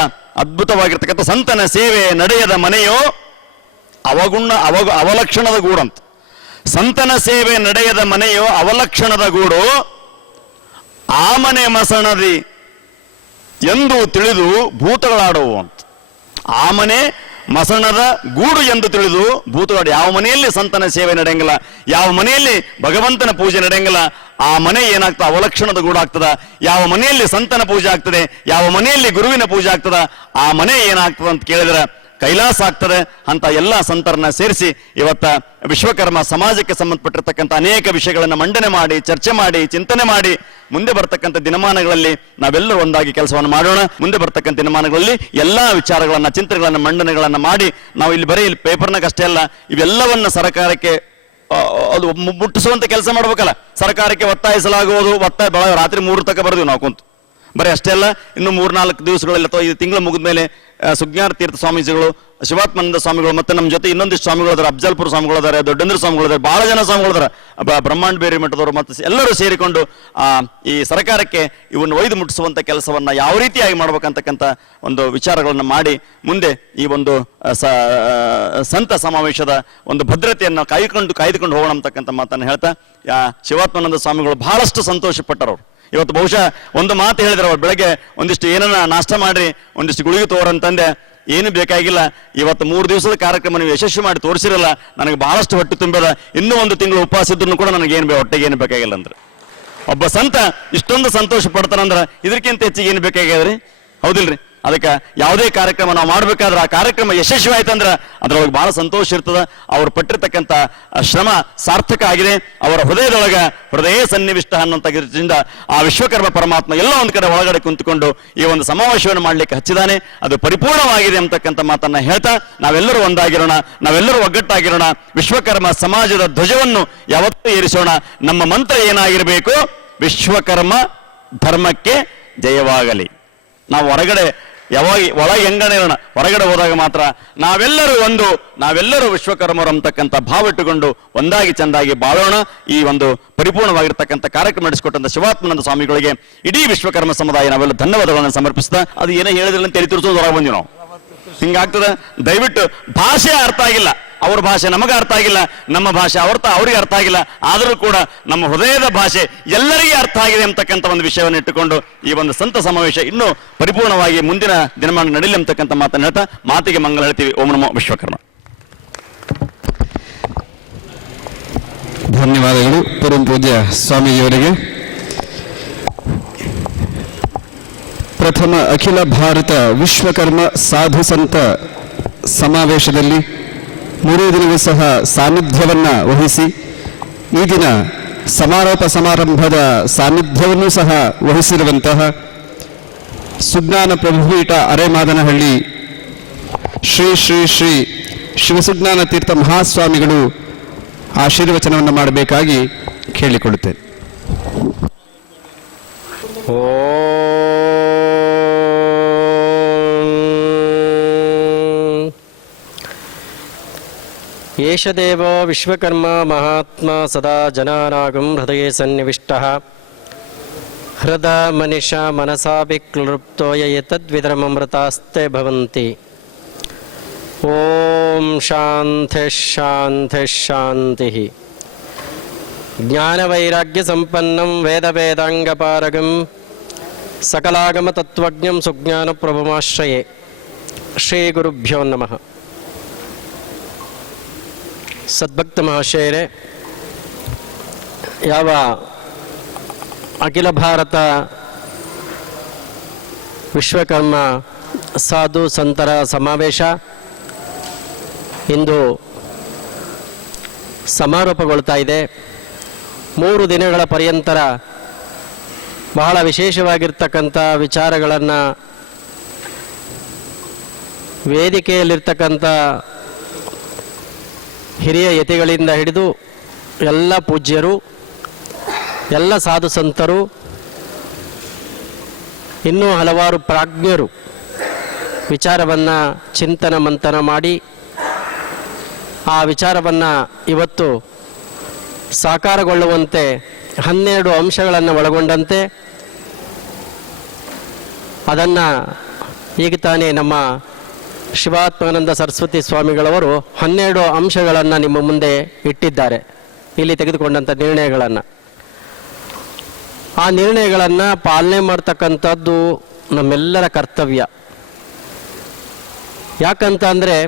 ಅದ್ಭುತವಾಗಿರ್ತಕ್ಕಂಥ ಸಂತನ ಸೇವೆ ನಡೆಯದ ಮನೆಯೋ ಅವಲಕ್ಷಣದ ಗೂಡು ಅಂತ. ಸಂತನ ಸೇವೆ ನಡೆಯದ ಮನೆಯೋ ಅವಲಕ್ಷಣದ ಗೂಡು, ಆ ಮನೆ ಮಸಣದಿ ಎಂದು ತಿಳಿದು ಭೂತಗಳಾಡುವು ಅಂತ. ಆ ಮನೆ ಮಸಣದ ಗೂಡು ಎಂದು ತಿಳಿದು ಭೂತಗಳಾಡು. ಯಾವ ಮನೆಯಲ್ಲಿ ಸಂತನ ಸೇವೆ ನಡೆಯಂಗಿಲ್ಲ, ಯಾವ ಮನೆಯಲ್ಲಿ ಭಗವಂತನ ಪೂಜೆ ನಡೆಯಂಗಿಲ್ಲ, ಆ ಮನೆ ಏನಾಗ್ತದ, ಅವಲಕ್ಷಣದ ಗೂಡು ಆಗ್ತದ. ಯಾವ ಮನೆಯಲ್ಲಿ ಸಂತನ ಪೂಜೆ ಆಗ್ತದೆ, ಯಾವ ಮನೆಯಲ್ಲಿ ಗುರುವಿನ ಪೂಜೆ ಆಗ್ತದ, ಆ ಮನೆ ಏನಾಗ್ತದ ಅಂತ ಕೇಳಿದ್ರೆ ಕೈಲಾಸ ಆಗ್ತದೆ ಅಂತ ಎಲ್ಲ ಸಂತರನ್ನ ಸೇರಿಸಿ ಇವತ್ತ ವಿಶ್ವಕರ್ಮ ಸಮಾಜಕ್ಕೆ ಸಂಬಂಧಪಟ್ಟಿರ್ತಕ್ಕಂಥ ಅನೇಕ ವಿಷಯಗಳನ್ನು ಮಂಡನೆ ಮಾಡಿ, ಚರ್ಚೆ ಮಾಡಿ, ಚಿಂತನೆ ಮಾಡಿ ಮುಂದೆ ಬರ್ತಕ್ಕಂಥ ದಿನಮಾನಗಳಲ್ಲಿ ನಾವೆಲ್ಲರೂ ಒಂದಾಗಿ ಕೆಲಸವನ್ನು ಮಾಡೋಣ. ಮುಂದೆ ಬರ್ತಕ್ಕಂಥ ದಿನಮಾನಗಳಲ್ಲಿ ಎಲ್ಲಾ ವಿಚಾರಗಳನ್ನ, ಚಿಂತನೆಗಳನ್ನ, ಮಂಡನೆಗಳನ್ನ ಮಾಡಿ ನಾವು ಇಲ್ಲಿ ಬರೀ ಇಲ್ಲಿ ಪೇಪರ್ನಾಗ ಅಷ್ಟೇ ಅಲ್ಲ, ಇವೆಲ್ಲವನ್ನ ಸರ್ಕಾರಕ್ಕೆ ಅದು ಮುಟ್ಟಿಸುವಂತ ಕೆಲಸ ಮಾಡ್ಬೇಕಲ್ಲ. ಸರ್ಕಾರಕ್ಕೆ ಒತ್ತಾಯಿಸಲಾಗುವುದು, ಒತ್ತಾಯ ರಾತ್ರಿ 3 ತನಕ ಬರ್ತೀವಿ ನಾವು ಕುಂತು. ಬರೀ ಅಷ್ಟೇ ಅಲ್ಲ, ಇನ್ನು 3-4 ದಿವಸಗಳಲ್ಲಿ ಅಥವಾ ಈ ತಿಂಗಳು ಮುಗಿದ ಮೇಲೆ ಸುಜ್ಞಾನ ತೀರ್ಥ ಸ್ವಾಮೀಜಿಗಳು, ಶಿವಾತ್ಮಾನಂದ ಸ್ವಾಮಿಗಳು, ಮತ್ತೆ ನಮ್ಮ ಜೊತೆ ಇನ್ನೊಂದಿಷ್ಟು ಸ್ವಾಮಿಗಳು ಅದಾರೆ, ಅಫ್ಜಲ್ಪುರ ಸ್ವಾಮಿಗಳು ಅದಾರೆ, ದೊಡ್ಡಂದ್ರ ಸ್ವಾಮಿಗಳು ಅದಾರೆ, ಬಹಳ ಜನ ಸ್ವಾಮಿಗಳು ಅದಾರೆ, ಬ್ರಹ್ಮಾಂಡ ಬೇರಿ ಮಠದವರು, ಮತ್ತೆ ಎಲ್ಲರೂ ಸೇರಿಕೊಂಡು ಈ ಸರ್ಕಾರಕ್ಕೆ ಇವನ್ನು ಒಯ್ದು ಮುಟ್ಟಿಸುವಂತ ಕೆಲಸವನ್ನ ಯಾವ ರೀತಿಯಾಗಿ ಮಾಡ್ಬೇಕಂತಕ್ಕಂಥ ಒಂದು ವಿಚಾರಗಳನ್ನು ಮಾಡಿ ಮುಂದೆ ಈ ಒಂದು ಸಂತ ಸಮಾವೇಶದ ಒಂದು ಭದ್ರತೆಯನ್ನು ಕಾಯ್ದುಕೊಂಡು ಹೋಗೋಣ ಅಂತಕ್ಕಂಥ ಮಾತನ್ನು ಹೇಳ್ತಾ, ಶಿವಾತ್ಮಾನಂದ ಸ್ವಾಮಿಗಳು ಬಹಳಷ್ಟು ಸಂತೋಷ ಪಟ್ಟರವರು. ಇವತ್ತು ಬಹುಶಃ ಒಂದು ಮಾತು ಹೇಳಿದ್ರು, ಅವ್ರು ಬೆಳಗ್ಗೆ ಒಂದಿಷ್ಟು ಏನನ್ನ ನಾಷ್ಟ ಮಾಡ್ರಿ, ಒಂದಿಷ್ಟು ಗುಳಿಗೆ ತೋರಂತಂದೆ, ಏನು ಬೇಕಾಗಿಲ್ಲ, ಇವತ್ತು 3 ದಿವಸದ ಕಾರ್ಯಕ್ರಮ ನೀವು ಯಶಸ್ವಿ ಮಾಡಿ ತೋರಿಸಿರಲ್ಲ, ನನಗೆ ಬಹಳಷ್ಟು ಹೊಟ್ಟೆ ತುಂಬಿದ, ಇನ್ನೂ 1 ತಿಂಗಳು ಉಪವಾಸ ಇದ್ರೂ ಕೂಡ ನನಗೇನು ಹೊಟ್ಟೆಗೆ ಏನು ಬೇಕಾಗಿಲ್ಲ ಅಂದ್ರೆ. ಒಬ್ಬ ಸಂತ ಇಷ್ಟೊಂದು ಸಂತೋಷ ಪಡ್ತಾನಂದ್ರೆ ಇದಕ್ಕಿಂತ ಹೆಚ್ಚಿಗೆ ಏನು ಬೇಕಾಗ್ಯದ್ರಿ? ಹೌದಿಲ್ರಿ? ಅದಕ್ಕೆ ಯಾವುದೇ ಕಾರ್ಯಕ್ರಮ ನಾವು ಮಾಡ್ಬೇಕಾದ್ರೆ ಆ ಕಾರ್ಯಕ್ರಮ ಯಶಸ್ವಿ ಆಯ್ತಂದ್ರೆ ಅದ್ರೊಳಗೆ ಬಹಳ ಸಂತೋಷ ಇರ್ತದೆ. ಅವ್ರು ಪಟ್ಟಿರ್ತಕ್ಕಂಥ ಶ್ರಮ ಸಾರ್ಥಕ ಆಗಿದೆ. ಅವರ ಹೃದಯದೊಳಗ ಹೃದಯ ಸನ್ನಿವಿಷ್ಟ ಅನ್ನೋಂಥದ್ರಿಂದ ಆ ವಿಶ್ವಕರ್ಮ ಪರಮಾತ್ಮ ಎಲ್ಲ ಒಂದು ಕಡೆ ಒಳಗಡೆ ಕುಂತುಕೊಂಡು ಈ ಒಂದು ಸಮಾವೇಶವನ್ನು ಮಾಡ್ಲಿಕ್ಕೆ ಹಚ್ಚಿದಾನೆ. ಅದು ಪರಿಪೂರ್ಣವಾಗಿದೆ ಅಂತಕ್ಕಂಥ ಮಾತನ್ನ ಹೇಳ್ತಾ ನಾವೆಲ್ಲರೂ ಒಂದಾಗಿರೋಣ, ನಾವೆಲ್ಲರೂ ಒಗ್ಗಟ್ಟಾಗಿರೋಣ, ವಿಶ್ವಕರ್ಮ ಸಮಾಜದ ಧ್ವಜವನ್ನು ಯಾವತ್ತೂ ಏರಿಸೋಣ. ನಮ್ಮ ಮಂತ್ರ ಏನಾಗಿರಬೇಕು? ವಿಶ್ವಕರ್ಮ ಧರ್ಮಕ್ಕೆ ಜಯವಾಗಲಿ. ನಾವು ಹೊರಗಡೆ ಯಾವಾಗ ಒಳಗೆ ಹೆಂಗನೆ ಇರೋಣ, ಹೊರಗಡೆ ಹೋದಾಗ ಮಾತ್ರ ನಾವೆಲ್ಲರೂ ವಿಶ್ವಕರ್ಮರು ಅಂತಕ್ಕಂಥ ಭಾವ ಇಟ್ಟುಕೊಂಡು ಒಂದಾಗಿ ಚಂದಾಗಿ ಬಾಳೋಣ. ಈ ಒಂದು ಪರಿಪೂರ್ಣವಾಗಿರ್ತಕ್ಕಂಥ ಕಾರ್ಯಕ್ರಮ ನಡೆಸಿಕೊಟ್ಟಂತ ಶಿವಾತ್ಮಾನಂದ ಸ್ವಾಮಿಗಳಿಗೆ ಇಡೀ ವಿಶ್ವಕರ್ಮ ಸಮುದಾಯ ನಾವೆಲ್ಲ ಧನ್ಯವಾದಗಳನ್ನು ಸಮರ್ಪಿಸ್ತಾ, ಅದು ಏನೋ ಹೇಳಿದ್ರಲ್ಲ ಅಂತ ತಿಳಿತಿರ್ಸೋದು ಹೊರಗೆ ಬಂದ್ವಿ ನಾವು. ಹಿಂಗಾಗ್ತದೆ. ದಯವಿಟ್ಟು ಭಾಷೆ ಅರ್ಥ ಆಗಿಲ್ಲ, ಅವ್ರ ಭಾಷೆ ನಮಗೆ ಅರ್ಥ ಆಗಿಲ್ಲ, ನಮ್ಮ ಭಾಷೆ ಅವ್ರಿಗೆ ಅರ್ಥ ಆಗಿಲ್ಲ, ಆದರೂ ಕೂಡ ನಮ್ಮ ಹೃದಯದ ಭಾಷೆ ಎಲ್ಲರಿಗೆ ಅರ್ಥ ಆಗಿದೆ ಅಂತಕ್ಕಂಥ ಒಂದು ವಿಷಯವನ್ನು ಇಟ್ಟುಕೊಂಡು ಈ ಒಂದು ಸಂತ ಸಮಾವೇಶ ಇನ್ನೂ ಪರಿಪೂರ್ಣವಾಗಿ ಮುಂದಿನ ದಿನಮಾನ ನಡೀಲಿ ಅಂತಕ್ಕಂಥ ಮಾತನ್ನು ಹೇಳ್ತಾ ಮಾತಿಗೆ ಮಂಗಲ ಹೇಳ್ತೀವಿ. ಓಂ ನಮೋ ವಿಶ್ವಕರ್ಮ. ಧನ್ಯವಾದಗಳು ಪರಮ ಪೂಜ್ಯ ಸ್ವಾಮೀಜಿಯವರಿಗೆ. ಪ್ರಥಮ ಅಖಿಲ ಭಾರತ ವಿಶ್ವಕರ್ಮ ಸಾಧು ಸಂತ ಸಮಾವೇಶದಲ್ಲಿ 3 ದಿನವೂ ಸಹ ಸಾನ್ನಿಧ್ಯವನ್ನ ವಹಿಸಿ ಈ ದಿನ ಸಮಾರೋಪ ಸಮಾರಂಭದ ಸಾನ್ನಿಧ್ಯವನ್ನು ಸಹ ವಹಿಸಿರುವಂತಹ ಸುಜ್ಞಾನ ಪ್ರಭುಪೀಠ ಅರೆಮಾದನಹಳ್ಳಿ ಶ್ರೀ ಶ್ರೀ ಶ್ರೀ ಶಿವಸುಜ್ಞಾನ ತೀರ್ಥ ಮಹಾಸ್ವಾಮಿಗಳು ಆಶೀರ್ವಚನವನ್ನು ಮಾಡಬೇಕಾಗಿ ಕೇಳಿಕೊಳ್ಳುತ್ತೇನೆ. ಏಷ ದೇವೋ ವಿಶ್ವಕರ್ಮ ಮಹಾತ್ಮ ಸದಾ ಜನಾನಾಗಂ ಹೃದಯೇ ಸನ್ನಿವಿಷ್ಟಃ ಹೃದ ಮನಿಷ ಮನಸಾಭಿಕ್ಲೃಪ್ತೋ ಯತದ್ವಿಧರ್ಮಮೃತಾಸ್ತೆ ಭವಂತಿ. ಓಂ ಶಾಂತಿ ಶಾಂತಿ ಶಾಂತಿ. ಜ್ಞಾನವೈರಾಗ್ಯ ಸಂಪನ್ನಂ ವೇದ ವೇದಾಂಗಪಾರಗಂ ಸಕಲಾಗಮ ತತ್ವಜ್ಞಂ ಸುಜ್ಞಾನ ಪ್ರಭುಮಾಶ್ರಯೇ. ಶ್ರೀ ಗುರುಭ್ಯೋ ನಮಃ. ಸದ್ಭಕ್ತ ಮಹಾಶಯರೇ, ಯಾವ ಅಖಿಲ ಭಾರತ ವಿಶ್ವಕರ್ಮ ಸಾಧು ಸಂತರ ಸಮಾವೇಶ ಇಂದು ಸಮಾರೋಪಗೊಳ್ತಾ ಇದೆ. 3 ದಿನಗಳ ಪರ್ಯಂತರ ಬಹಳ ವಿಶೇಷವಾಗಿರ್ತಕ್ಕಂಥ ವಿಚಾರಗಳನ್ನು ವೇದಿಕೆಯಲ್ಲಿರ್ತಕ್ಕಂಥ ಹಿರಿಯ ಯತಿಗಳಿಂದ ಹಿಡಿದು ಎಲ್ಲ ಪೂಜ್ಯರು, ಎಲ್ಲ ಸಾಧು ಸಂತರು, ಇನ್ನೂ ಹಲವಾರು ಪ್ರಾಜ್ಞರು ವಿಚಾರವನ್ನು ಚಿಂತನ ಮಂಥನ ಮಾಡಿ ಆ ವಿಚಾರವನ್ನು ಇವತ್ತು ಸಾಕಾರಗೊಳ್ಳುವಂತೆ 12 ಅಂಶಗಳನ್ನು ಒಳಗೊಂಡಂತೆ ಅದನ್ನು ಈಗ ತಾನೇ ನಮ್ಮ ಶಿವಾತ್ಮಾನಂದ ಸರಸ್ವತಿ ಸ್ವಾಮಿಗಳವರು 12 ಅಂಶಗಳನ್ನು ನಿಮ್ಮ ಮುಂದೆ ಇಟ್ಟಿದ್ದಾರೆ. ಇಲ್ಲಿ ತೆಗೆದುಕೊಂಡಂಥ ನಿರ್ಣಯಗಳನ್ನು, ಆ ನಿರ್ಣಯಗಳನ್ನು ಪಾಲನೆ ಮಾಡ್ತಕ್ಕಂಥದ್ದು ನಮ್ಮೆಲ್ಲರ ಕರ್ತವ್ಯ. ಯಾಕಂತ ಅಂದರೆ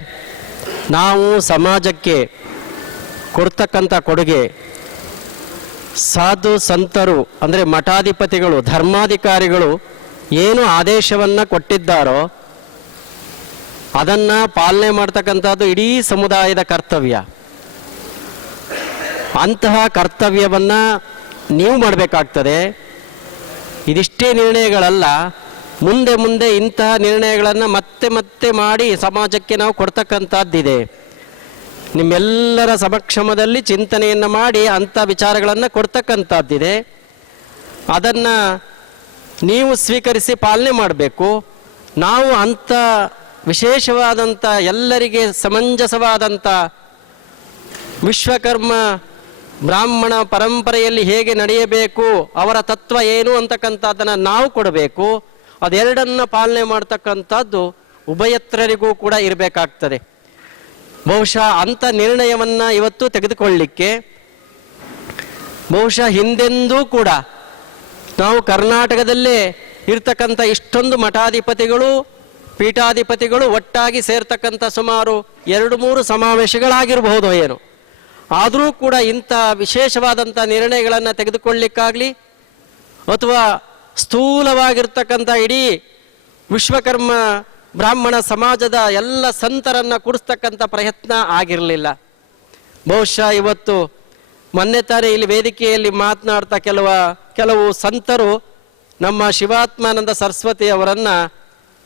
ನಾವು ಸಮಾಜಕ್ಕೆ ಕೊಡ್ತಕ್ಕಂಥ ಕೊಡುಗೆ, ಸಾಧು ಸಂತರು ಅಂದರೆ ಮಠಾಧಿಪತಿಗಳು, ಧರ್ಮಾಧಿಕಾರಿಗಳು ಏನು ಆದೇಶವನ್ನು ಕೊಟ್ಟಿದ್ದಾರೋ ಅದನ್ನು ಪಾಲನೆ ಮಾಡ್ತಕ್ಕಂಥದ್ದು ಇಡೀ ಸಮುದಾಯದ ಕರ್ತವ್ಯ. ಅಂತಹ ಕರ್ತವ್ಯವನ್ನು ನೀವು ಮಾಡಬೇಕಾಗ್ತದೆ. ಇದಿಷ್ಟೇ ನಿರ್ಣಯಗಳಲ್ಲ, ಮುಂದೆ ಮುಂದೆ ಇಂತಹ ನಿರ್ಣಯಗಳನ್ನು ಮತ್ತೆ ಮತ್ತೆ ಮಾಡಿ ಸಮಾಜಕ್ಕೆ ನಾವು ಕೊಡ್ತಕ್ಕಂಥದ್ದಿದೆ. ನಿಮ್ಮೆಲ್ಲರ ಸಮಕ್ಷಮದಲ್ಲಿ ಚಿಂತನೆಯನ್ನು ಮಾಡಿ ಅಂಥ ವಿಚಾರಗಳನ್ನು ಕೊಡ್ತಕ್ಕಂಥದ್ದಿದೆ. ಅದನ್ನು ನೀವು ಸ್ವೀಕರಿಸಿ ಪಾಲನೆ ಮಾಡಬೇಕು. ನಾವು ಅಂಥ ವಿಶೇಷವಾದಂಥ ಎಲ್ಲರಿಗೆ ಸಮಂಜಸವಾದಂಥ ವಿಶ್ವಕರ್ಮ ಬ್ರಾಹ್ಮಣ ಪರಂಪರೆಯಲ್ಲಿ ಹೇಗೆ ನಡೆಯಬೇಕು, ಅವರ ತತ್ವ ಏನು ಅಂತಕ್ಕಂಥದ್ದನ್ನು ನಾವು ಕೊಡಬೇಕು. ಅದೆರಡನ್ನು ಪಾಲನೆ ಮಾಡ್ತಕ್ಕಂಥದ್ದು ಉಭಯತ್ರರಿಗೂ ಕೂಡ ಇರಬೇಕಾಗ್ತದೆ. ಬಹುಶಃ ಅಂಥ ನಿರ್ಣಯವನ್ನು ಇವತ್ತು ತೆಗೆದುಕೊಳ್ಳಲಿಕ್ಕೆ ಬಹುಶಃ ಹಿಂದೆಂದೂ ಕೂಡ ನಾವು ಕರ್ನಾಟಕದಲ್ಲೇ ಇರ್ತಕ್ಕಂಥ ಇಷ್ಟೊಂದು ಮಠಾಧಿಪತಿಗಳು ಪೀಠಾಧಿಪತಿಗಳು ಒಟ್ಟಾಗಿ ಸೇರ್ತಕ್ಕಂಥ ಸುಮಾರು 2-3 ಸಮಾವೇಶಗಳಾಗಿರಬಹುದು ಏನು. ಆದರೂ ಕೂಡ ಇಂಥ ವಿಶೇಷವಾದಂಥ ನಿರ್ಣಯಗಳನ್ನು ತೆಗೆದುಕೊಳ್ಳಿಕ್ಕಾಗಲಿ ಅಥವಾ ಸ್ಥೂಲವಾಗಿರ್ತಕ್ಕಂಥ ಇಡೀ ವಿಶ್ವಕರ್ಮ ಬ್ರಾಹ್ಮಣ ಸಮಾಜದ ಎಲ್ಲ ಸಂತರನ್ನು ಕೂಡಿಸ್ತಕ್ಕಂಥ ಪ್ರಯತ್ನ ಆಗಿರಲಿಲ್ಲ. ಬಹುಶಃ ಇವತ್ತು ಮೊನ್ನೆ ತಾನೇ ಇಲ್ಲಿ ವೇದಿಕೆಯಲ್ಲಿ ಮಾತನಾಡ್ತಾ ಕೆಲವು ಸಂತರು ನಮ್ಮ ಶಿವಾತ್ಮಾನಂದ ಸರಸ್ವತಿ ಅವರನ್ನು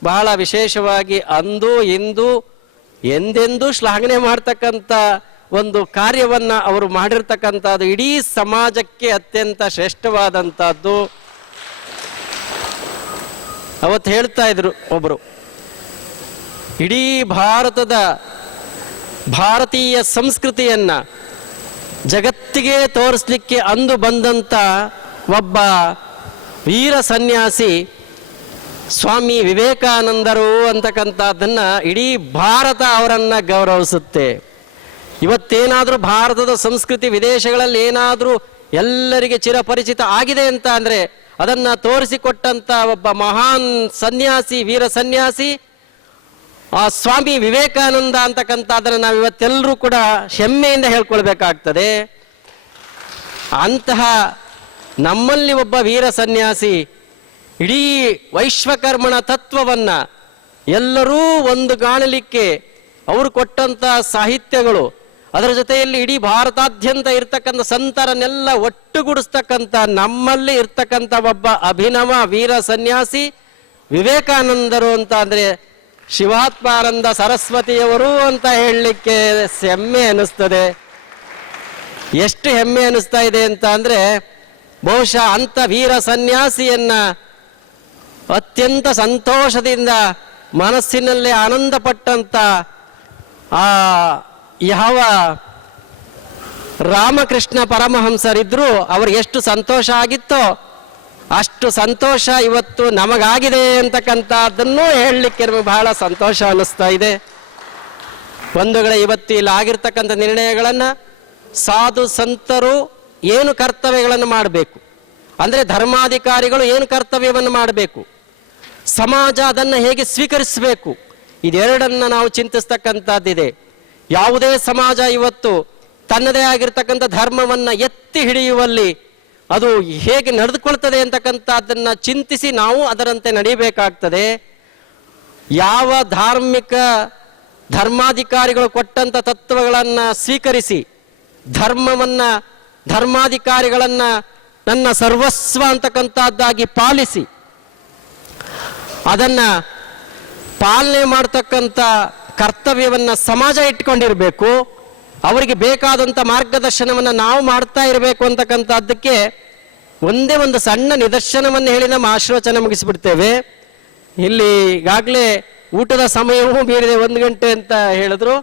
ಬಹಳ ವಿಶೇಷವಾಗಿ ಅಂದು ಇಂದು ಎಂದೆಂದೂ ಶ್ಲಾಘನೆ ಮಾಡ್ತಕ್ಕಂಥ ಒಂದು ಕಾರ್ಯವನ್ನು ಅವರು ಮಾಡಿರ್ತಕ್ಕಂಥದ್ದು ಇಡೀ ಸಮಾಜಕ್ಕೆ ಅತ್ಯಂತ ಶ್ರೇಷ್ಠವಾದಂಥದ್ದು. ಅವತ್ತು ಹೇಳ್ತಾ ಇದ್ರು ಒಬ್ಬರು, ಇಡೀ ಭಾರತೀಯ ಸಂಸ್ಕೃತಿಯನ್ನು ಜಗತ್ತಿಗೆ ತೋರಿಸ್ಲಿಕ್ಕೆ ಅಂದು ಬಂದಂಥ ಒಬ್ಬ ವೀರ ಸನ್ಯಾಸಿ ಸ್ವಾಮಿ ವಿವೇಕಾನಂದರು ಅಂತಕ್ಕಂಥದ್ದನ್ನು ಇಡೀ ಭಾರತ ಅವರನ್ನು ಗೌರವಿಸುತ್ತೆ. ಇವತ್ತೇನಾದರೂ ಭಾರತದ ಸಂಸ್ಕೃತಿ ವಿದೇಶಗಳಲ್ಲಿ ಏನಾದರೂ ಎಲ್ಲರಿಗೆ ಚಿರಪರಿಚಿತ ಆಗಿದೆ ಅಂತ ಅಂದರೆ ಅದನ್ನು ತೋರಿಸಿಕೊಟ್ಟಂಥ ಒಬ್ಬ ಮಹಾನ್ ಸನ್ಯಾಸಿ, ವೀರ ಸನ್ಯಾಸಿ ಆ ಸ್ವಾಮಿ ವಿವೇಕಾನಂದ ಅಂತಕ್ಕಂಥದ್ದನ್ನು ನಾವು ಇವತ್ತೆಲ್ಲರೂ ಕೂಡ ಹೆಮ್ಮೆಯಿಂದ ಹೇಳ್ಕೊಳ್ಬೇಕಾಗ್ತದೆ. ಅಂತಹ ನಮ್ಮಲ್ಲಿ ಒಬ್ಬ ವೀರ ಸನ್ಯಾಸಿ ಇಡೀ ವೈಶ್ವಕರ್ಮಣ ತತ್ವವನ್ನು ಎಲ್ಲರೂ ಒಂದು ಕಾಣಲಿಕ್ಕೆ ಅವರು ಕೊಟ್ಟಂಥ ಸಾಹಿತ್ಯಗಳು, ಅದರ ಜೊತೆಯಲ್ಲಿ ಇಡೀ ಭಾರತಾದ್ಯಂತ ಇರ್ತಕ್ಕಂಥ ಸಂತರನ್ನೆಲ್ಲ ಒಟ್ಟುಗೂಡಿಸ್ತಕ್ಕಂಥ ನಮ್ಮಲ್ಲಿ ಇರ್ತಕ್ಕಂಥ ಒಬ್ಬ ಅಭಿನವ ವೀರ ಸನ್ಯಾಸಿ ವಿವೇಕಾನಂದರು ಅಂತ ಅಂದರೆ ಶಿವಾತ್ಮಾನಂದ ಸರಸ್ವತಿಯವರು ಅಂತ ಹೇಳಲಿಕ್ಕೆ ಹೆಮ್ಮೆ ಅನ್ನಿಸ್ತದೆ. ಎಷ್ಟು ಹೆಮ್ಮೆ ಅನ್ನಿಸ್ತಾ ಇದೆ ಅಂತ ಅಂದರೆ ಬಹುಶಃ ಅಂಥ ವೀರ ಸನ್ಯಾಸಿಯನ್ನು ಅತ್ಯಂತ ಸಂತೋಷದಿಂದ ಮನಸ್ಸಿನಲ್ಲೇ ಆನಂದಪಟ್ಟಂಥ ಯಾವ ರಾಮಕೃಷ್ಣ ಪರಮಹಂಸರಿದ್ದರೂ ಅವ್ರಿಗೆ ಎಷ್ಟು ಸಂತೋಷ ಆಗಿತ್ತೋ ಅಷ್ಟು ಸಂತೋಷ ಇವತ್ತು ನಮಗಾಗಿದೆ ಅಂತಕ್ಕಂಥದ್ದನ್ನು ಹೇಳಲಿಕ್ಕೆ ನಮಗೆ ಬಹಳ ಸಂತೋಷ ಅನ್ನಿಸ್ತಾ ಇದೆ. ಬಂಧುಗಳೇ, ಇವತ್ತು ಇಲ್ಲಿ ಆಗಿರ್ತಕ್ಕಂಥ ನಿರ್ಣಯಗಳನ್ನು ಸಾಧು ಸಂತರು ಏನು ಕರ್ತವ್ಯಗಳನ್ನು ಮಾಡಬೇಕು, ಅಂದರೆ ಧರ್ಮಾಧಿಕಾರಿಗಳು ಏನು ಕರ್ತವ್ಯವನ್ನು ಮಾಡಬೇಕು, ಸಮಾಜ ಅದನ್ನು ಹೇಗೆ ಸ್ವೀಕರಿಸಬೇಕು, ಇದೆರಡನ್ನು ನಾವು ಚಿಂತಿಸ್ತಕ್ಕಂಥದ್ದಿದೆ. ಯಾವುದೇ ಸಮಾಜ ಇವತ್ತು ತನ್ನದೇ ಆಗಿರ್ತಕ್ಕಂಥ ಧರ್ಮವನ್ನು ಎತ್ತಿ ಹಿಡಿಯುವಲ್ಲಿ ಅದು ಹೇಗೆ ನಡೆದುಕೊಳ್ತದೆ ಅಂತಕ್ಕಂಥದ್ದನ್ನು ಚಿಂತಿಸಿ ನಾವು ಅದರಂತೆ ನಡೆಯಬೇಕಾಗ್ತದೆ. ಯಾವ ಧರ್ಮಾಧಿಕಾರಿಗಳು ಕೊಟ್ಟಂಥ ತತ್ವಗಳನ್ನು ಸ್ವೀಕರಿಸಿ ಧರ್ಮಾಧಿಕಾರಿಗಳನ್ನು ನನ್ನ ಸರ್ವಸ್ವ ಅಂತಕ್ಕಂಥದ್ದಾಗಿ ಪಾಲಿಸಿ ಅದನ್ನು ಪಾಲನೆ ಮಾಡ್ತಕ್ಕಂಥ ಕರ್ತವ್ಯವನ್ನು ಸಮಾಜ ಇಟ್ಕೊಂಡಿರಬೇಕು. ಅವರಿಗೆ ಬೇಕಾದಂಥ ಮಾರ್ಗದರ್ಶನವನ್ನು ನಾವು ಮಾಡ್ತಾ ಇರಬೇಕು ಅಂತಕ್ಕಂಥದ್ದಕ್ಕೆ ಒಂದೇ ಒಂದು ಸಣ್ಣ ನಿದರ್ಶನವನ್ನು ಹೇಳಿ ನಮ್ಮ ಆಶೀರ್ವಚನ ಮುಗಿಸಿಬಿಡ್ತೇವೆ. ಇಲ್ಲಿ ಈಗಾಗಲೇ ಊಟದ ಸಮಯವೂ ಮೀರಿದೆ, 1 ಗಂಟೆ ಅಂತ ಹೇಳಿದ್ರು,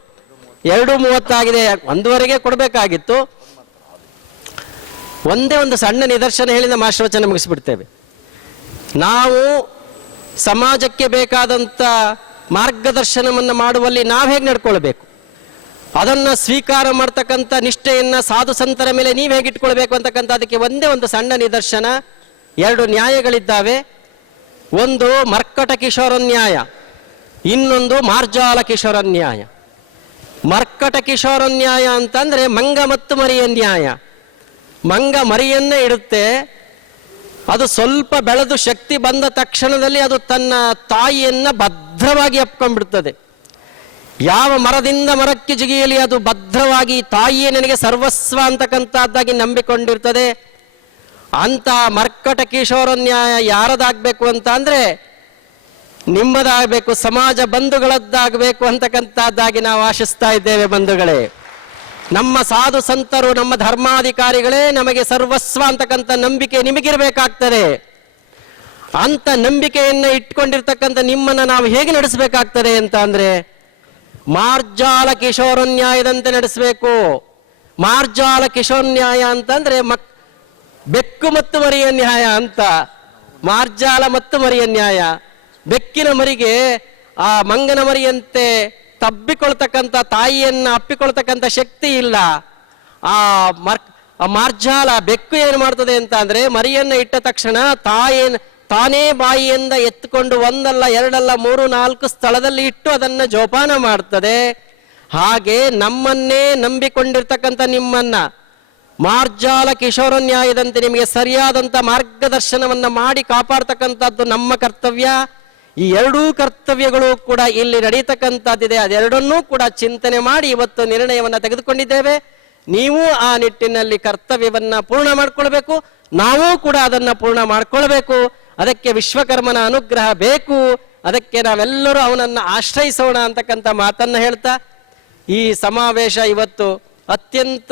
2:30 ಆಗಿದೆ, 1:15ಗೆ ಕೊಡಬೇಕಾಗಿತ್ತು. ಒಂದೇ ಒಂದು ಸಣ್ಣ ನಿದರ್ಶನ ಹೇಳಿ ನಮ್ಮ ಆಶೀರ್ವಚನ ಮುಗಿಸಿಬಿಡ್ತೇವೆ. ನಾವು ಸಮಾಜಕ್ಕೆ ಬೇಕಾದಂಥ ಮಾರ್ಗದರ್ಶನವನ್ನು ಮಾಡುವಲ್ಲಿ ನಾವು ಹೇಗೆ ನಡ್ಕೊಳ್ಬೇಕು, ಅದನ್ನು ಸ್ವೀಕಾರ ಮಾಡ್ತಕ್ಕಂಥ ನಿಷ್ಠೆಯನ್ನು ಸಾಧು ಸಂತರ ಮೇಲೆ ನೀವು ಹೇಗೆ ಇಟ್ಕೊಳ್ಬೇಕು ಅಂತಕ್ಕಂಥ ಅದಕ್ಕೆ ಒಂದೇ ಒಂದು ಸಣ್ಣ ನಿದರ್ಶನ. 2 ನ್ಯಾಯಗಳಿದ್ದಾವೆ. ಒಂದು ಮರ್ಕಟ ಕಿಶೋರ ನ್ಯಾಯ, ಇನ್ನೊಂದು ಮಾರ್ಜಾಲ ಕಿಶೋರ ನ್ಯಾಯ. ಮರ್ಕಟ ಕಿಶೋರ ನ್ಯಾಯ ಅಂತಂದರೆ ಮಂಗ ಮತ್ತು ಮರಿಯ ನ್ಯಾಯ. ಮಂಗ ಮರಿಯನ್ನೇ ಇಡುತ್ತೆ, ಅದು ಸ್ವಲ್ಪ ಬೆಳೆದು ಶಕ್ತಿ ಬಂದ ತಕ್ಷಣದಲ್ಲಿ ಅದು ತನ್ನ ತಾಯಿಯನ್ನು ಭದ್ರವಾಗಿ ಅಪ್ಕೊಂಡ್ಬಿಡ್ತದೆ. ಯಾವ ಮರದಿಂದ ಮರಕ್ಕೆ ಜಿಗಿಯಲಿ ಅದು ಭದ್ರವಾಗಿ ತಾಯಿಯೇ ನನಗೆ ಸರ್ವಸ್ವ ಅಂತಕ್ಕಂಥದ್ದಾಗಿ ನಂಬಿಕೊಂಡಿರ್ತದೆ. ಅಂತ ಮರ್ಕಟ ಕಿಶೋರ ನ್ಯಾಯ ಯಾರದಾಗಬೇಕು ಅಂತ ಅಂದರೆ ನಿಮ್ಮದಾಗಬೇಕು, ಸಮಾಜ ಬಂಧುಗಳದ್ದಾಗಬೇಕು ಅಂತಕ್ಕಂಥದ್ದಾಗಿ ನಾವು ಆಶಿಸ್ತಾ ಇದ್ದೇವೆ ಬಂಧುಗಳೇ. ನಮ್ಮ ಸಾಧು ಸಂತರು, ನಮ್ಮ ಧರ್ಮಾಧಿಕಾರಿಗಳೇ ನಮಗೆ ಸರ್ವಸ್ವ ಅಂತಕ್ಕಂಥ ನಂಬಿಕೆ ನಿಮಗಿರಬೇಕಾಗ್ತದೆ. ಅಂತ ನಂಬಿಕೆಯನ್ನು ಇಟ್ಕೊಂಡಿರ್ತಕ್ಕಂಥ ನಿಮ್ಮನ್ನು ನಾವು ಹೇಗೆ ನಡೆಸಬೇಕಾಗ್ತದೆ ಅಂತ ಅಂದರೆ ಮಾರ್ಜಾಲ ಕಿಶೋರ ನ್ಯಾಯದಂತೆ ನಡೆಸಬೇಕು. ಮಾರ್ಜಾಲ ಕಿಶೋರ ನ್ಯಾಯ ಅಂತಂದ್ರೆ ಬೆಕ್ಕು ಮತ್ತು ಮರಿಯ ನ್ಯಾಯ ಅಂತ. ಮಾರ್ಜಾಲ ಮತ್ತು ಮರಿಯ ನ್ಯಾಯ. ಬೆಕ್ಕಿನ ಮರಿಗೆ ಆ ಮಂಗನ ಮರಿಯಂತೆ ತಬ್ಬಿಕೊಳ್ತಕ್ಕಂಥ, ತಾಯಿಯನ್ನ ಅಪ್ಪಿಕೊಳ್ತಕ್ಕಂಥ ಶಕ್ತಿ ಇಲ್ಲ. ಆ ಮಾರ್ಜಾಲ ಬೆಕ್ಕು ಏನು ಮಾಡ್ತದೆ ಅಂತ ಅಂದ್ರೆ ಮರಿಯನ್ನ ಇಟ್ಟ ತಕ್ಷಣ ತಾನೇ ಬಾಯಿಯಿಂದ ಎತ್ತುಕೊಂಡು ಒಂದಲ್ಲ ಎರಡಲ್ಲ 3-4 ಸ್ಥಳದಲ್ಲಿ ಇಟ್ಟು ಅದನ್ನ ಜೋಪಾನ ಮಾಡ್ತದೆ. ಹಾಗೆ ನಮ್ಮನ್ನೇ ನಂಬಿಕೊಂಡಿರ್ತಕ್ಕಂಥ ನಿಮ್ಮನ್ನ ಮಾರ್ಜಾಲ ಕಿಶೋರ ನ್ಯಾಯದಂತೆ ನಿಮಗೆ ಸರಿಯಾದಂಥ ಮಾರ್ಗದರ್ಶನವನ್ನ ಮಾಡಿ ಕಾಪಾಡ್ತಕ್ಕಂಥದ್ದು ನಮ್ಮ ಕರ್ತವ್ಯ. ಈ ಎರಡೂ ಕರ್ತವ್ಯಗಳು ಕೂಡ ಇಲ್ಲಿ ನಡೀತಕ್ಕಂಥದ್ದಿದೆ. ಅದೆರಡನ್ನೂ ಕೂಡ ಚಿಂತನೆ ಮಾಡಿ ಇವತ್ತು ನಿರ್ಣಯವನ್ನು ತೆಗೆದುಕೊಂಡಿದ್ದೇವೆ. ನೀವು ಆ ನಿಟ್ಟಿನಲ್ಲಿ ಕರ್ತವ್ಯವನ್ನ ಪೂರ್ಣ ಮಾಡ್ಕೊಳ್ಬೇಕು, ನಾವು ಕೂಡ ಅದನ್ನ ಪೂರ್ಣ ಮಾಡ್ಕೊಳ್ಬೇಕು. ಅದಕ್ಕೆ ವಿಶ್ವಕರ್ಮನ ಅನುಗ್ರಹ ಬೇಕು. ಅದಕ್ಕೆ ನಾವೆಲ್ಲರೂ ಅವನನ್ನು ಆಶ್ರಯಿಸೋಣ ಅಂತಕ್ಕಂಥ ಮಾತನ್ನ ಹೇಳ್ತಾ ಈ ಸಮಾವೇಶ ಇವತ್ತು ಅತ್ಯಂತ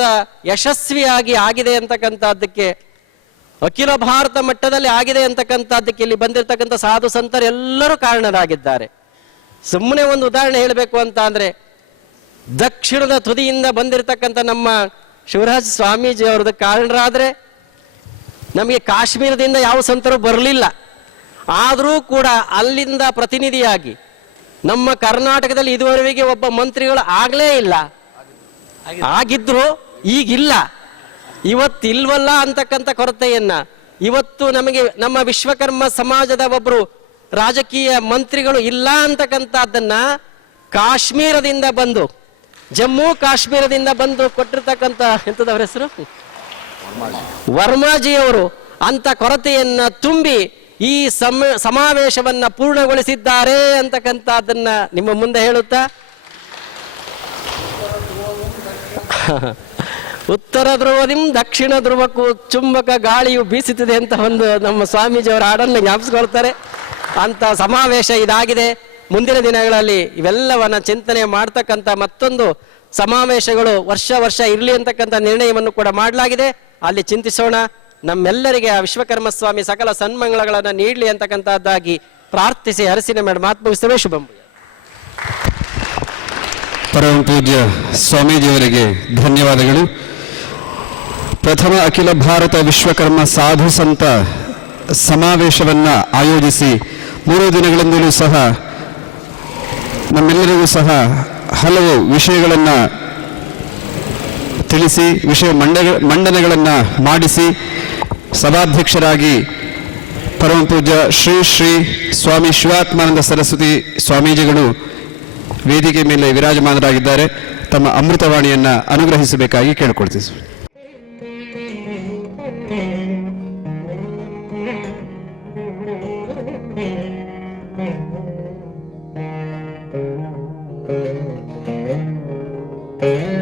ಯಶಸ್ವಿಯಾಗಿ ಆಗಿದೆ ಅಂತಕ್ಕಂಥದ್ದಕ್ಕೆ, ಅಖಿಲ ಭಾರತ ಮಟ್ಟದಲ್ಲಿ ಆಗಿದೆ ಅಂತಕ್ಕಂಥದ್ದಕ್ಕೆ ಇಲ್ಲಿ ಬಂದಿರತಕ್ಕಂಥ ಸಾಧು ಸಂತರು ಎಲ್ಲರೂ ಕಾರಣರಾಗಿದ್ದಾರೆ. ಸುಮ್ಮನೆ ಒಂದು ಉದಾಹರಣೆ ಹೇಳಬೇಕು ಅಂತ ಅಂದ್ರೆ ದಕ್ಷಿಣದ ತುದಿಯಿಂದ ಬಂದಿರತಕ್ಕಂಥ ನಮ್ಮ ಶಿವರಾಜ ಸ್ವಾಮೀಜಿ ಅವ್ರದ್ದು ಕಾರಣರಾದ್ರೆ ನಮಗೆ ಕಾಶ್ಮೀರದಿಂದ ಯಾವ ಸಂತರು ಬರಲಿಲ್ಲ. ಆದರೂ ಕೂಡ ಅಲ್ಲಿಂದ ಪ್ರತಿನಿಧಿಯಾಗಿ ನಮ್ಮ ಕರ್ನಾಟಕದಲ್ಲಿ ಇದುವರೆಗೆ ಒಬ್ಬ ಮಂತ್ರಿಗಳು ಆಗಲೇ ಇಲ್ಲ. ಆಗಿದ್ರು ಈಗಿಲ್ಲ. ಇವತ್ತಿಲ್ವಲ್ಲ ಅಂತಕ್ಕಂಥ ಕೊರತೆಯನ್ನ ಇವತ್ತು ನಮಗೆ ನಮ್ಮ ವಿಶ್ವಕರ್ಮ ಸಮಾಜದ ಒಬ್ಬರು ರಾಜಕೀಯ ಮಂತ್ರಿಗಳು ಇಲ್ಲ ಅಂತಕ್ಕಂಥದ್ದನ್ನ ಕಾಶ್ಮೀರದಿಂದ ಬಂದು, ಜಮ್ಮು ಕಾಶ್ಮೀರದಿಂದ ಬಂದು ಕೊಟ್ಟಿರ್ತಕ್ಕಂಥ ಎಂಥದವ್ರ ಹೆಸರು ವರ್ಮಾಜಿಯವರು ಅಂತ ಕೊರತೆಯನ್ನ ತುಂಬಿ ಈ ಸಮಾವೇಶವನ್ನ ಪೂರ್ಣಗೊಳಿಸಿದ್ದಾರೆ ಅಂತಕ್ಕಂಥದ್ದನ್ನ ನಿಮ್ಮ ಮುಂದೆ ಹೇಳುತ್ತಾ ಉತ್ತರ ಧ್ರುವದಿಂ ದಕ್ಷಿಣ ಧ್ರುವಕ್ಕೂ ಚುಂಬಕ ಗಾಳಿಯು ಬೀಸುತ್ತಿದೆ ಅಂತ ಒಂದು ನಮ್ಮ ಸ್ವಾಮೀಜಿಯವರ ಹಾಡನ್ನು ಜ್ಞಾಪಿಸ್ಕೊಳ್ತಾರೆ. ಅಂತ ಸಮಾವೇಶ ಇದಾಗಿದೆ. ಮುಂದಿನ ದಿನಗಳಲ್ಲಿ ಇವೆಲ್ಲವನ್ನ ಚಿಂತನೆ ಮಾಡ್ತಕ್ಕಂಥ ಮತ್ತೊಂದು ಸಮಾವೇಶಗಳು ವರ್ಷ ಇರಲಿ ಅಂತಕ್ಕಂಥ ನಿರ್ಣಯವನ್ನು ಕೂಡ ಮಾಡಲಾಗಿದೆ. ಅಲ್ಲಿ ಚಿಂತಿಸೋಣ. ನಮ್ಮೆಲ್ಲರಿಗೆ ಆ ವಿಶ್ವಕರ್ಮ ಸ್ವಾಮಿ ಸಕಲ ಸನ್ಮಂಗಳಗಳನ್ನು ನೀಡಲಿ ಅಂತಕ್ಕಂಥದ್ದಾಗಿ ಪ್ರಾರ್ಥಿಸಿ ಹರಸಿನ ಮೇಡಮ್ ಮಾತು ಮುಗಿಸ್ತೇವೆ. ಶುಭಂ. ಪರಮ ಪೂಜ್ಯ ಸ್ವಾಮೀಜಿಯವರಿಗೆ ಧನ್ಯವಾದಗಳು. ಪ್ರಥಮ ಅಖಿಲ ಭಾರತ ವಿಶ್ವಕರ್ಮ ಸಾಧು ಸಂತ ಸಮಾವೇಶವನ್ನ ಆಯೋಜಿಸಿ 3 ದಿನಗಳಿಂದಲೂ ಸಹ ನಮ್ಮೆಲ್ಲರಿಗೂ ಸಹ ಹಲವು ವಿಷಯಗಳನ್ನು ತಿಳಿಸಿ, ವಿಷಯ ಮಂಡನೆಗಳನ್ನು ಮಾಡಿಸಿ ಸಭಾಧ್ಯಕ್ಷರಾಗಿ ಪರಮ ಪೂಜ್ಯ ಶ್ರೀ ಶ್ರೀ ಸ್ವಾಮಿ ಶಿವಾತ್ಮಾನಂದ ಸರಸ್ವತಿ ಸ್ವಾಮೀಜಿಗಳು ವೇದಿಕೆ ಮೇಲೆ ವಿರಾಜಮಾನರಾಗಿದ್ದಾರೆ. ತಮ್ಮ ಅಮೃತವಾಣಿಯನ್ನು ಅನುಗ್ರಹಿಸಬೇಕಾಗಿ ಕೇಳಿಕೊಳ್ತೀವಿ. Thank you.